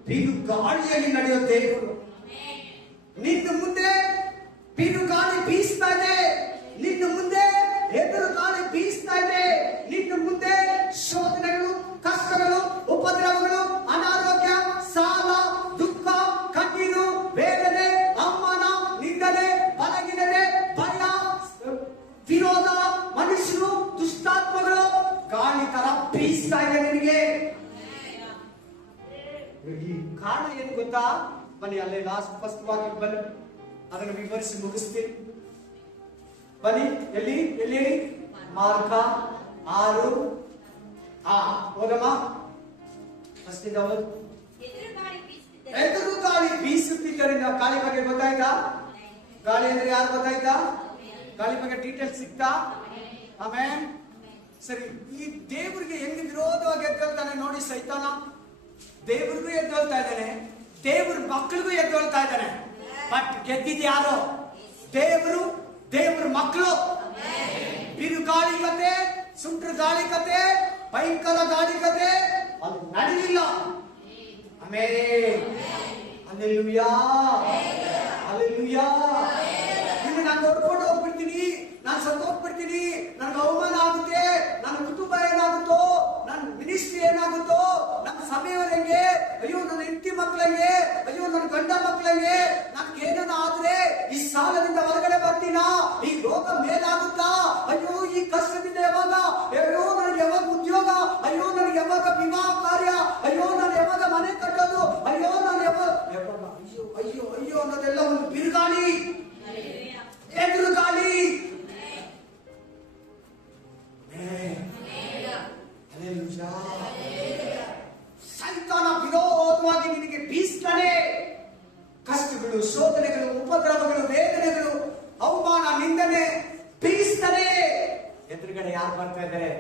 ಬಿರುಗಾಳಿಯಲ್ಲಿ ನಡೆಯೋ ದೇವರು. ನಿನ್ನ ಮುಂದೆ ಬಿರುಗಾಳಿ ಬೀಸ್ತಾ ಇದೆ, ನಿನ್ನ ಮುಂದೆ ಎದುರು ಗಾಳಿ ಬೀಸ್ತಾ ಇದೆ, ನಿನ್ನ ಮುಂದೆ ಶೋಧನೆಗಳು, ಕಷ್ಟಗಳು, ಉಪದ್ರವಗಳು, ಅನಾರೋಗ್ಯ, ಸಾಲ, ದುಃಖ, ಕಣ್ಣೀರು, ವೇದನೆ, ಅವಮಾನ, ನಿಂದನೆ, ಬಲಹೀನತೆ, ಭಯ, ವಿರೋಧ, ಮನುಷ್ಯರು, ದುಷ್ಟಾತ್ಮಗಳು ಗಾಳಿ ತರ ಬೀಸ್ತಾ ಇದೆ ನಿನಗೆ. ಈ ಕಾರಣ ಏನು ಗೊತ್ತಾ? ಬನ್ನಿ ಅಲ್ಲೇ ಲಾಸ್ಟ್ ಫಸ್ಟ್ ವಾಕ್ಯಕ್ಕೆ ಬನ್ನಿ, ಅದನ್ನು ವಿವರಿಸಿ ಮುಗಿಸ್ತೀನಿ. ಬನ್ನಿ, ಎಲ್ಲಿ ಎಲ್ಲಿ ಹೇಳಿ? ಮಾರ್ಕ 6. ಹೋಗಮ್ಮ, ಫಸ್ಟ್ ಇಂದ ಓದು. ಎದುರು ಗಾಳಿ ಬೀಸುತ್ತಿದ್ದರಿಂದ. ಗಾಳಿ ಬಗ್ಗೆ ಗೊತ್ತಾಯ್ತಾ? ಗಾಳಿ ಅಂದ್ರೆ ಯಾರು ಗೊತ್ತಾಯ್ತಾ? ಗಾಳಿ ಬಗ್ಗೆ ಡೀಟೇಲ್ಸ್ ಸಿಗ್ತಾ? ಆಮೇಲೆ ಸರಿ, ಈ ದೇವರಿಗೆ ಹೆಂಗ್ ವಿರೋಧವಾಗಿ ಎದ್ದೇಳ್ತಾನೆ ನೋಡಿ ಸೈತಾನ. ದೇವ್ರಿಗೂ ಎದ್ದೇಳ್ತಾ ಇದ್ದಾನೆ, ದೇವ್ರ ಮಕ್ಕಳಿಗೂ ಎದ್ದೇಳ್ತಾ ಇದ್ದಾನೆ. ಬಟ್ ಗೆದ್ದಿದ್ ಯಾರು? ದೇವರು, ದೇವ್ರ ಮಕ್ಕಳು. ಬಿರು ಗಾಳಿ ಕತೆ, ಸುಂಟ್ರ ಗಾಳಿ ಕತೆ, ಭಯಂಕರ ಗಾಳಿ ಕತೆ ಅದು ನಡೆಯಲಿಲ್ಲ. ಆಮೇಲೆ ಹಲ್ಲೆಲೂಯಾ, ಹಲ್ಲೆಲೂಯಾ. ಇನ್ನು ನಾನು ಹೊಡ್ಕೊಂಡು ಹೋಗ್ಬಿಡ್ತೀನಿ, ನಾನು ಸತ್ತೋಗ್ಬಿಡ್ತೀನಿ, ನನಗೆ ಅವಮಾನ ಆಗುತ್ತೆ, ನನ್ನ ಕುಟುಂಬ ಏನಾಗುತ್ತೋ, ನನ್ನ ಮಿನಿಸ್ಟ್ರಿ ಏನಾಗುತ್ತೋ, ನನ್ನ ಸಮಯ ಹೆಂಗೆ, ಅಯ್ಯೋ ನನ್ನ ಹೆಂಡತಿ ಮಕ್ಕಳಿಗೆ, ಅಯ್ಯೋ ನನ್ನ ಗಂಡ ಮಕ್ಕಳಿಗೆ, ನನ್ಗೆ ಏನೇನೋ ಆದ್ರೆ ಈ ಸಾಲದಿಂದ ಹೊರಗಡೆ ಬರ್ತೀನಾ, ಈ ರೋಗ ಮೇಲಾಗುತ್ತಾ, ಅಯ್ಯೋ ಈ ಕಷ್ಟದಿಂದ ಯಾವಾಗ, ಅಯ್ಯೋ ನನಗೆ ಯಾವಾಗ ಉದ್ಯೋಗ, ಅಯ್ಯೋ ನನಗೆ ಯಾವಾಗ ವಿವಾಹ ಕಾರ್ಯ, ಅಯ್ಯೋ ನಾನು ಯಾವಾಗ ಮನೆ ಕಟ್ಟೋದು, ಅಯ್ಯೋ ನಾನು ಯಾವಾಗ ಅಯ್ಯೋ ಅಯ್ಯೋ ಅಯ್ಯೋ ಅನ್ನೋದೆಲ್ಲ ಒಂದು ಬಿರುಗಾಳಿ, ಎದುರು ಗಾಳಿ. ಸೈತಾನ ವಿರೋಧವಾಗಿ ನಿನಗೆ ಬೀಸ್ತಾನೆ. ಕಷ್ಟಗಳು, ಶೋಧನೆಗಳು, ಉಪದ್ರವಗಳು, ವೇದನೆಗಳು, ಅವಮಾನ, ನಿಂದನೆ ಬೀಸ್ತಾನೆ. ಎದುರುಗಡೆ ಯಾರು ಬರ್ತಾ ಇದ್ದಾರೆ?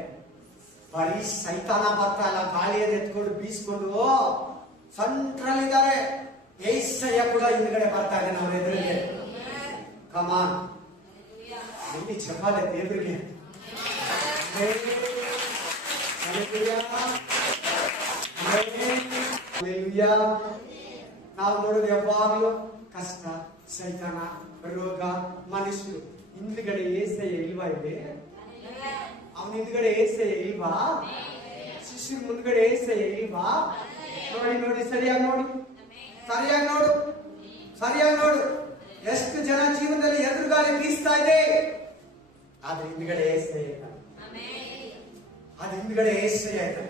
ಬರೀ ಸೈತಾನ ಬರ್ತಾ ಇಲ್ಲ, ಗಾಳಿಯನ್ನು ಎತ್ಕೊಂಡು ಬೀಸ್ಕೊಂಡು ಸೆಂಟ್ರಲ್ಲಿದ್ದಾರೆ. ಏಸಯ್ಯ ಕೂಡ ಹಿಂದ್ಗಡೆ ಬರ್ತಾ ಇದ್ದಾನೆ ಅವ್ರ ಎದುರಿಗೆ. ಕಮಾನ್, ಎಲ್ಲಿ ಚಪಾಲೆ ದೇವರಿಗೆ. ನಾವು ನೋಡೋದು ಯಾವಾಗಲೂ ಕಷ್ಟ, ಸೈತಾನ, ರೋಗ, ಮನುಷ್ಯರು. ಹಿಂದ್ಗಡೆ ಏಸಯ್ಯ ಇಲ್ವಾ? ಇಲ್ಲಿ ಅವನ ಹಿಂದ್ಗಡೆ ಏಸಯ್ಯ ಇಲ್ವಾ? ಶಿಷ್ಯರ ಮುಂದ್ಗಡೆ ಏಸಯ್ಯ ಇಲ್ವಾ? ನೋಡಿ ನೋಡಿ, ಸರಿಯಾಗಿ ನೋಡಿ, ಸರಿಯಾಗಿ ನೋಡು, ಸರಿಯಾಗಿ ನೋಡು. ಎಷ್ಟು ಜನ ಜೀವನದಲ್ಲಿ ಎದುರುಗಾಳಿ ಬೀಸ್ತಾ ಇದೆ, ಆದ್ರೆ ಹಿಂದ್ಗಡೆ ಏಸಯ್ಯ ಇಲ್ಲ. ಅದ ಹಿಂದ್ಗಡೆ ಏಸಯ್ಯ ಇಲ್ಲ.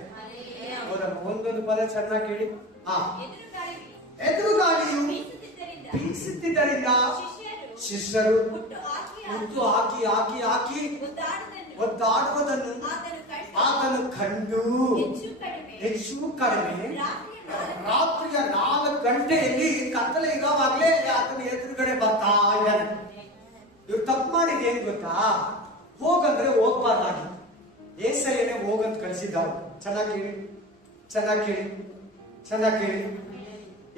ಒಂದೊಂದು ಪದ ಚೆನ್ನಾಗಿ ಕೇಳಿ. ಎದುರುಗಾಳಿಯು ಬೀಸುತ್ತಿದ್ದರಿಂದ ಶಿಷ್ಯರು ಮುತ್ತು ಹಾಕಿ ಹಾಕಿ ಹಾಕಿ ಒದ್ದಾಡುವುದನ್ನು ಆತನು ಕಂಡು ಹೆಚ್ಚು ಕಡಿಮೆ ರಾತ್ರಿಯ 4 ಗಂಟೆಯಲ್ಲಿ ಕತ್ತಲೆ ಇರೋವಾಗಲೇ ಆತನ ಎದುರುಗಡೆ ಬರ್ತಾ ಇದ್ದಾನೆ. ಇವ್ರು ತಪ್ಪು ಮಾಡಿದ ಏನ್ ಗೊತ್ತಾ? ಹೋಗಂದ್ರೆ ಹೋಗ್ಬಾರ್ದಾಗಿ ಏಸಯ್ಯನೇ ಹೋಗಂತ ಕಳಿಸಿದ್ದಾವೆ. ಚೆನ್ನಾಗಿ ಕೇಳಿ, ಚೆನ್ನಾಗಿ ಕೇಳಿ, ಚೆನ್ನಾಗಿ ಕೇಳಿ.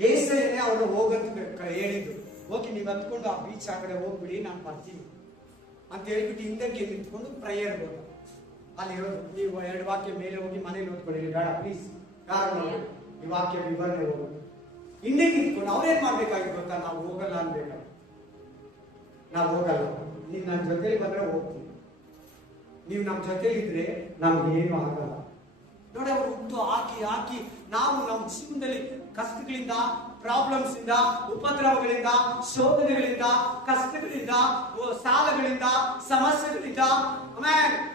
ಏಸಯ್ಯನೇ ಅವನು ಹೋಗಂತ ಹೇಳಿದ್ದು. ಹೋಗಿ ನೀವು ಹತ್ಕೊಂಡು ಆ ಬೀಚ್ ಆ ಕಡೆ ಹೋಗ್ಬಿಡಿ, ನಾನು ಬರ್ತೀನಿ ಅಂತ ಹೇಳ್ಬಿಟ್ಟು ಹಿಂದಕ್ಕೆ ನಿಂತ್ಕೊಂಡು ಪ್ರೇಯರ್ ಹೋದ. ಅಲ್ಲಿ ಇರೋದು ನೀವು 2 ವಾಕ್ಯ ಮೇಲೆ ಹೋಗಿ ಮನೇಲಿ ಓದ್ಕೊಳ್ಳಿ, ಬೇಡ ಪ್ಲೀಸ್, ಯಾರು ಈ ವಾಕ್ಯ ವಿವರಣೆ ಹೋಗೋದು. ಹಿಂದೆ ನಿಂತ್ಕೊಂಡು ಅವ್ರೇನ್ ಮಾಡ್ಬೇಕಾಗಿತ್ತು ಗೊತ್ತಾ? ನಾವು ಹೋಗಲ್ಲ ಅನ್ಬೇಕ, ನಾವು ಹೋಗಲ್ಲ, ನೀವ್ ನನ್ನ ಜೊತೆಲಿ ಬಂದ್ರೆ ಹೋಗ್ತೀವಿ, ನೀವು ನಮ್ಮ ಜೊತೆಲಿ ಇದ್ರೆ ನಮ್ಗೆ ಏನು ಆಗಲ್ಲ. ನೋಡಿ, ಅವ್ರು ಹುಟ್ಟು ಹಾಕಿ ಹಾಕಿ ನಾವು ನಮ್ಮ ಜೀವನದಲ್ಲಿ ಕಷ್ಟಗಳಿಂದ, ಪ್ರಾಬ್ಲಮ್ಸ್ ಇಂದ, ಉಪದ್ರವಗಳಿಂದ, ಶೋಧನೆಗಳಿಂದ, ಕಷ್ಟಗಳಿಂದ, ಸಾಲಗಳಿಂದ, ಸಮಸ್ಯೆಗಳಿಂದ,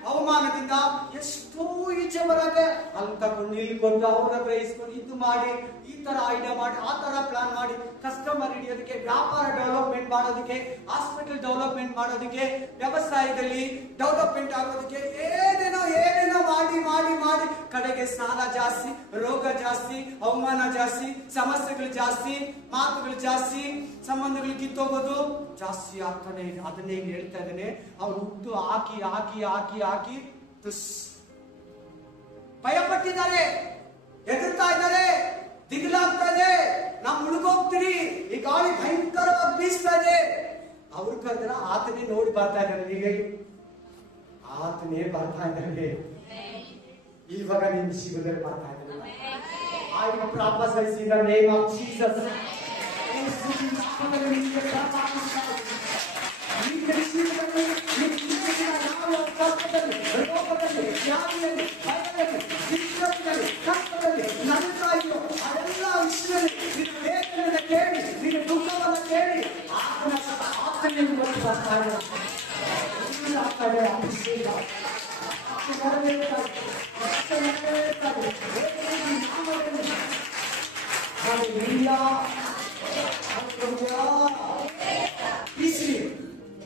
ಅವಮಾನದಿಂದ ಎಷ್ಟೋ ಈಚೆ ಬರಕ್ಕೆ ಅಲ್ಲಿ ತಗೊಂಡು ನಿಲ್ಕೊಂಡು ಅವ್ರ ಹತ್ರ ಇಸ್ಕೊಂಡು ಇದು ಮಾಡಿ, ಈ ತರ ಐಡಿಯಾ ಮಾಡಿ, ಆ ತರ ಪ್ಲಾನ್ ಮಾಡಿ, ಕಸ್ಟಮರ್ ಹಿಡಿಯೋದಕ್ಕೆ, ವ್ಯಾಪಾರ ಡೆವಲಪ್ಮೆಂಟ್ ಮಾಡೋದಕ್ಕೆ, ಹಾಸ್ಪಿಟಲ್ ಡೆವಲಪ್ಮೆಂಟ್ ಮಾಡೋದಕ್ಕೆ, ವ್ಯವಸಾಯದಲ್ಲಿ ಡೆವಲಪ್ಮೆಂಟ್ ಆಗೋದಕ್ಕೆ ಏನೇನೋ ಏನೇನೋ ಮಾಡಿ ಮಾಡಿ ಮಾಡಿ ಕಡೆಗೆ ಸಾಲ ಜಾಸ್ತಿ, ರೋಗ ಜಾಸ್ತಿ, ಅವಮಾನ ಜಾಸ್ತಿ, ಸಮಸ್ಯೆಗಳು ಜಾಸ್ತಿ, ಮಾತುಗಳು ಜಾಸ್ತಿ, ಸಂಬಂಧಗಳು ಕಿತ್ತೋಗೋದು ಜಾಸ್ತಿ ಆಗ್ತಾನೆ ಇದೆ. ಅದನ್ನೇ ಹೇಳ್ತಾ ಇದ್ದೇನೆ. ಅವ್ರು ಹುಟ್ಟು ಹಾಕಿ ಹಾಕಿ ಹಾಕಿ ಹಾಕಿ ಭಯಪಟ್ಟಿದ್ದಾರೆ, ಎದುರ್ತಾ ಇದ್ದಾರೆ, ದಿಗಿಲಾಗ್ತಾ ಇದೆ, ನಾವು ಮುಳುಗೋಗ್ತೀರಿ, ಈ ಗಾಳಿ ಭಯಂಕರವಾಗಿ ಬೀಸ್ತಾ ಇದೆ. ಅವ್ರ ಕರೆದ್ರೆ ಆತನೇ ನೋಡಿ ಬರ್ತಾ ಇದ್ದಾರೆ. ಹೀಗೆ ಆತನೇ ಬರ್ತಾ ಇದ್ದಾರೆ. ಇವಾಗ ನಿಮ್ ಶಿವದಲ್ಲಿ ಬರ್ತಾ ಇದ್ದಾರೆ. I prophesy in the name of Jesus.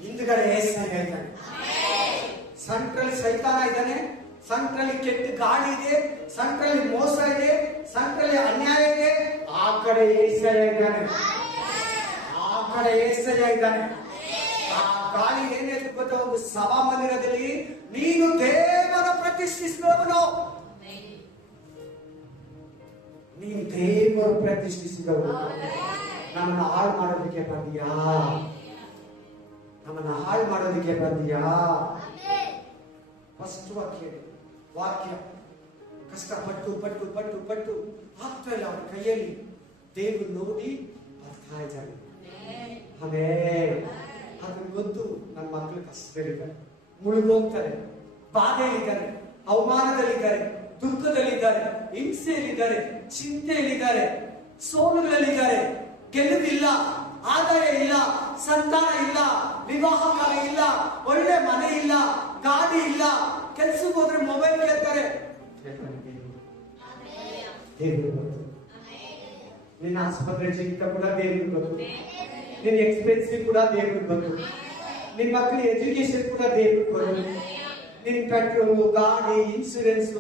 ಹಿಂದ್ಗಡೆ ಏಸಯ್ಯ ಇದ್ದಾನೆ. ಸೆಂಟ್ರಲ್ಲಿ ಸೈತಾನ ಇದ್ದಾನೆ, ಸೆಂಟ್ರಲ್ಲಿ ಕೆಟ್ಟ ಗಾಳಿ ಇದೆ, ಸೆಂಟ್ರಲ್ಲಿ ಮೋಸ ಇದೆ, ಸೆಂಟ್ರಲ್ಲಿ ಅನ್ಯಾಯ ಇದೆ. ಆ ಕಡೆ ಏಸಯ್ಯ ಇದ್ದಾನೆ, ಆ ಕಡೆ ಏಸಯ್ಯ ಇದ್ದಾನೆ. ಆ ಗಾಳಿ ಏನಿದೆ ಗೊತ್ತಾ? ಒಂದು ಸಭಾ ಮಂದಿರದಲ್ಲಿ ನೀನು ದೇವರ ಪ್ರತಿಷ್ಠಿಸಿದವನು, ನೀನು ದೇವರು ಪ್ರತಿಷ್ಠಿಸಿದವನು. ನಮ್ಮನ್ನ ಹಾಳು ಮಾಡೋದಕ್ಕೆ ಬಂದಿಯಾ? ನಮ್ಮನ್ನ ಹಾಳು ಮಾಡೋದಕ್ಕೆ ಬಂದಿಯಾ? ಫಸ್ಟ್ ವಾಕ್ಯ ಕಷ್ಟಪಟ್ಟು ಪಟ್ಟು ಪಟ್ಟು ಪಟ್ಟು ಆಗ್ತಾ ಇಲ್ಲ ಅವ್ರ ಕೈಯಲ್ಲಿ. ದೇವರು ನೋಡಿ ಬರ್ತಾ ಇದ್ದಾರೆ. ಆಮೇಲೆ ಅದನ್ನ ಗೊತ್ತು, ನನ್ನ ಮಕ್ಕಳು ಕಷ್ಟದಲ್ಲಿದ್ದಾರೆ, ಮುಳುಗೋಗ್ತಾರೆ, ಬಾಧೆಯಲ್ಲಿದ್ದಾರೆ, ಅವಮಾನದಲ್ಲಿದ್ದಾರೆ, ದುಃಖದಲ್ಲಿದ್ದಾರೆ, ಹಿಂಸೆಯಲ್ಲಿದ್ದಾರೆ, ಚಿಂತೆಯಲ್ಲಿದ್ದಾರೆ, ಸೋಲುಗಳಲ್ಲಿದ್ದಾರೆ, ಗೆಲುವಿಲ್ಲ, ಆದಾಯ ಇಲ್ಲ, ಸಂತಾನ ಇಲ್ಲ, ವಿವಾಹ ಕಾರ್ಯ ಇಲ್ಲ, ಒಳ್ಳೆ ಮನೆ ಇಲ್ಲ, ಗಾಡಿ ಇಲ್ಲ, ಕೆಲ್ಸಕ್ಕೆ ಹೋದ್ರೆ ಮೊಬೈಲ್ ಕೇಳ್ತಾರೆ. ದೇವರು ಗೊತ್ತು, ನಿನ್ನ ಆಸ್ಪತ್ರೆ ಚಿಕಿತ್ಸ ಕೂಡ ದೇವ್ರಿಗೆ ಗೊತ್ತು, ನಿನ್ನ ಎಕ್ಸ್ಪೆನ್ಸಿವ್ ಕೂಡ ದೇವ್ರಿಗೆ ಗೊತ್ತು, ನಿನ್ನ ಮಕ್ಕಳ ಎಜುಕೇಶನ್ ಕೂಡ ದೇವ್ರಿಗೆ ಗೊತ್ತು, ನಿನ್ ಪೆಟ್ರೋಲ್, ಗಾಡಿ, ಇನ್ಸೂರೆನ್ಸ್,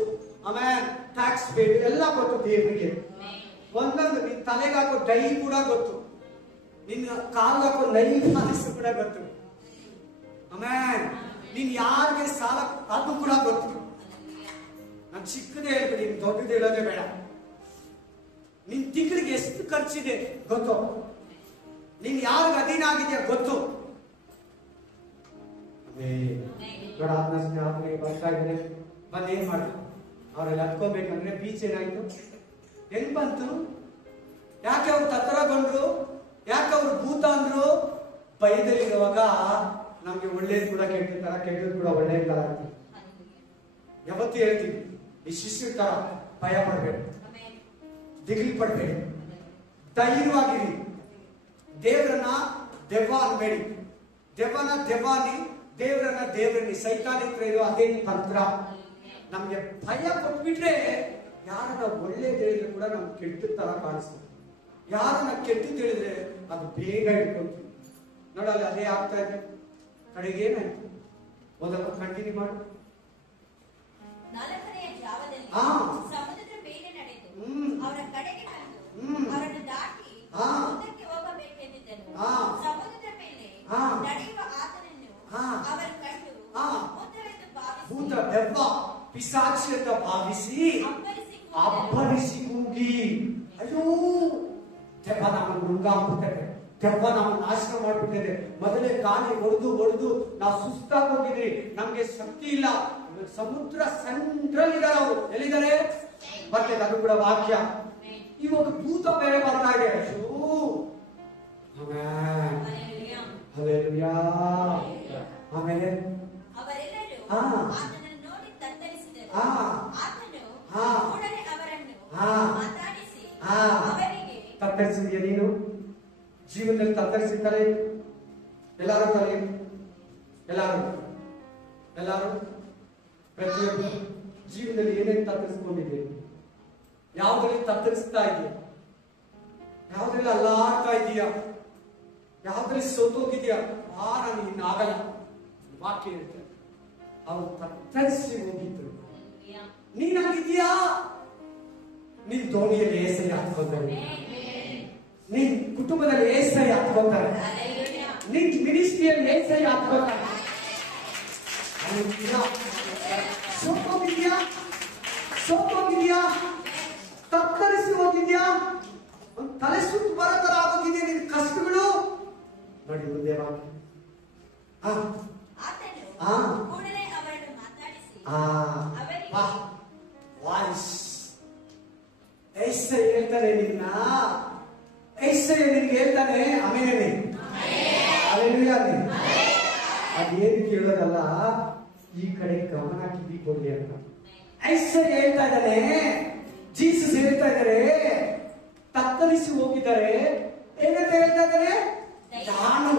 ಆಮೇಲೆ ಟ್ಯಾಕ್ಸ್ ಪೇ ಎಲ್ಲ ಗೊತ್ತು ದೇವರಿಗೆ. ಒಂದೊಂದು ನಿನ್ ತಲೆಗೆ ಹಾಕೋ ಡೈ ಕೂಡ ಗೊತ್ತು, ನಿನ್ನ ಕಾಲ್ ಹಾಕೋ ನೈಲ್ ಪಾಲಿಸ್ ಕೂಡ ಗೊತ್ತು. ಆಮೇಲೆ ನೀನ್ ಯಾರಿಗೆ ಸಾಲ ಅದು ಕೂಡ ಗೊತ್ತು. ನಾನು ಚಿಕ್ಕದೇ ಹೇಳ್ತೀನಿ, ನೀನ್ ದೊಡ್ಡದು ಹೇಳೋದೇ ಬೇಡ. ನಿನ್ ತಿಂಗಳಿಗೆ ಎಷ್ಟು ಖರ್ಚಿದೆ ಗೊತ್ತು, ನೀನ್ ಯಾರಿಗೆ ಅಧೀನ ಆಗಿದೆಯಾ ಗೊತ್ತು. ನೋಡ ಆತ್ಮನಿಗೆ ಬರ್ತಾ ಇದ್ದಾರೆ. ಬಂದು ಏನ್ ಮಾಡಿದ್ರು? ಅವರೆಲ್ಲ ಹತ್ಕೋಬೇಕಂದ್ರೆ ಬೀಚ್ ಏನಾಯ್ತು? ಹೆಂಗ್ ಬಂತು? ಯಾಕೆ ಅವ್ರು ತತ್ತರಗೊಂಡ್ರು? ಯಾಕೆ ಅವ್ರು ಭೂತ ಅಂದ್ರು? ಭಯದಲ್ಲಿರುವಾಗ ನಮ್ಗೆ ಒಳ್ಳೇದು ಕೂಡ ಕೆಟ್ಟ ತರ, ಕೆಟ್ಟದ್ದು ಕೂಡ ಒಳ್ಳೆ ತರ ಆಗ್ತದೆ. ಯಾವತ್ತೂ ಹೇಳ್ತೀವಿ, ಈ ಶಿಷ್ಯರ ತರ ಭಯ ಪಡ್ಬೇಡಿ, ದಿಗಿಲ್ ಪಡ್ಬೇಡಿ, ಧೈರ್ಯವಾಗಿರಿ. ದೇವರನ್ನ ದೆವ್ವ ಅನ್ಬೇಡಿ, ದೆವ್ವನ ದೆವ್ವಾನಿ, ದೇವರನ್ನ ದೇವರನ್ನಿ. ಸೈತಾನ್ ಹತ್ರ ಇರೋ ಅದೇ ತಂತ್ರ. ನಮ್ಗೆ ಭಯ ಕೊಟ್ಬಿಟ್ರೆ ಯಾರನ್ನ ಒಳ್ಳೇದು ಹೇಳಿದ್ರೆ ಕೂಡ ನಮ್ಗೆ ಕೆಟ್ಟ ತರ ಕಾಣಿಸ್ತದೆ. ಯಾರನ್ನ ಕೆಟ್ಟದ್ದು ಹೇಳಿದ್ರೆ ಅದು ಬೇಗ ಹಿಡ್ಕೊಂತೀವಿ. ನೋಡಲ್ಲ, ಅದೇ ಆಗ್ತಾ ಇದೆ. ಕಡೆಗೆ ಏನಾಯ್ತು? ಮೊದಲು ಕಂಟಿನ್ಯೂ ಮಾಡು. 4ನೇ ಜಾವದಲ್ಲಿ ಸಮುದ್ರದ ಮೇಲೆ ನಡೆದು ಅವರ ಕಡೆಗೆ ಬಂದು ಅವರನ್ನು ದಾಟಿ ಮುಂದಕ್ಕೆ ಹೋಗಬೇಕೆಂದಿದ್ದನು. ಸಮುದ್ರದ ಮೇಲೆ ನಡೆಯುವ ಆತನನ್ನು ಅವರು ಕಂಡು ಭೂತವೆಂದು ಭಾವಿಸಿ, ಭೂತ ದೆವ್ವ ಪಿಶಾಚಿ ಅಂತ ಭಾವಿಸಿ ಅಬ್ಬರಿಸಿ ಕೂಗಿ, ಅಯ್ಯೋ ದೆವ್ವ ನಮ್ಮನ್ನು ನುಂಗಾಕ್ಬಿಡ್ತದೆ, ದೆವ್ವ ನಮ್ಮನ್ನು ನಾಶನ ಮಾಡ್ಬಿಟ್ಟಿದೆ. ಮೊದಲೇ ಗಾಳಿ ಹೊಡೆದು ನಾವು ಸುಸ್ತಾಗಿ ಹೋಗಿದ್ರಿ, ನಮ್ಗೆ ಶಕ್ತಿ ಇಲ್ಲ. ಸಮುದ್ರ ಸೆಂಟ್ರಲ್ ಇದ್ದಾರೆ ಅವರು. ಎಲ್ಲಿದ್ದಾರೆ? ಮತ್ತೆ ಅದು ಕೂಡ ವಾಕ್ಯ. ಇವಾಗ ಭೂತ ಬೇರೆ ಬರ್ತಾ ಇದೆ. ಆಮೇಲೆ ಅವರೆಲ್ಲರೂ ಆತನನ್ನು ನೋಡಿ ತತ್ತರಿಸಿದರು. ಆತನು ಕೂಡಲೇ ಅವರನ್ನು ಮಾತಾಡಿಸಿ ಅವರಿಗೆ, ತತ್ತರಿಸಿದ್ಯಾ ನೀನು? ಜೀವನದಲ್ಲಿ ತತ್ತರಿಸಿದ್ದಾರೆ ಎಲ್ಲಾರು ತಲೆ, ಎಲ್ಲಾರು ಪ್ರತಿಯೊಬ್ಬರು ಜೀವನದಲ್ಲಿ ಏನೇನು ತತ್ತರಿಸ್ಕೊಂಡಿದ್ದೀರಿ? ಯಾವುದ್ರಲ್ಲಿ ತತ್ತರಿಸ್ತಾ ಇದೆಯಾ? ಯಾವುದ್ರಲ್ಲಿ ಅಲ್ಲಾಡ್ತಾ ಇದೆಯಾ? ಯಾವುದ್ರಲ್ಲಿ ಸೋತೋಗಿದ್ಯಾ? ನಾನು ಇನ್ನಾಗಲ್ಲ. ವಾಕ್ಯ ಹೇಳ್ತಾರೆ, ಅವ್ರು ತತ್ತರಿಸಿ ಹೋಗಿದ್ರು. ನೀನಾಗಿದ್ಯಾ? ನಿನ್ ದೋಣಿಯಲ್ಲಿ ಏಸೈ ಹಾಕ್ಕೊಂತಾರೆ, ನಿನ್ ಕುಟುಂಬದಲ್ಲಿ ಏಸೈ ಹಾಕ್ಕೊಂತಾರೆ, ನಿನ್ ಮಿನಿಸ್ಟ್ರಿಯಲ್ಲಿ ಏಸೈ ಹಾಕ್ಕೊಂತಾರೆ. ಸೋತೋಗಿದ್ಯಾ? ತತ್ತರಿಸಿ ಹೋಗಿದ್ಯಾ? ತಲೆ ಸುತ್ತು ಬರೋ ತರ ಆಗೋಗಿದ್ಯಾ ನಿನ್ ಕಷ್ಟಗಳು? ನೋಡಿ ಮುಂದೆ ವಾಕ್ಯ. ಕೂಡಲೇ ಅವರನ್ನು ಮಾತಾಡಿಸಿ ವಾಯ್ಸ್ ಏಸೈ ಹೇಳ್ತಾನೆ ನಿನ್ನ, ಏಸೈ ನಿನ್ಗೆ ಹೇಳ್ತಾನೆ. ಆಮೇಲೆ ಅದೇನು ಕೇಳೋದಲ್ಲ, ಈ ಕಡೆ ಗಮನ ಕಿವಿ ಕೊಡ್ಲಿ ಅಂತ ಐಸೈ ಹೇಳ್ತಾ ಇದ್ದಾನೆ. ಜೀಸಸ್ ಹೇಳ್ತಾ ಇದ್ದಾರೆ, ತತ್ತರಿಸಿ ಹೋಗಿದ್ದಾರೆ. ಏನಂತ ಹೇಳ್ತಾ ಇದ್ದಾರೆ? ನಾನು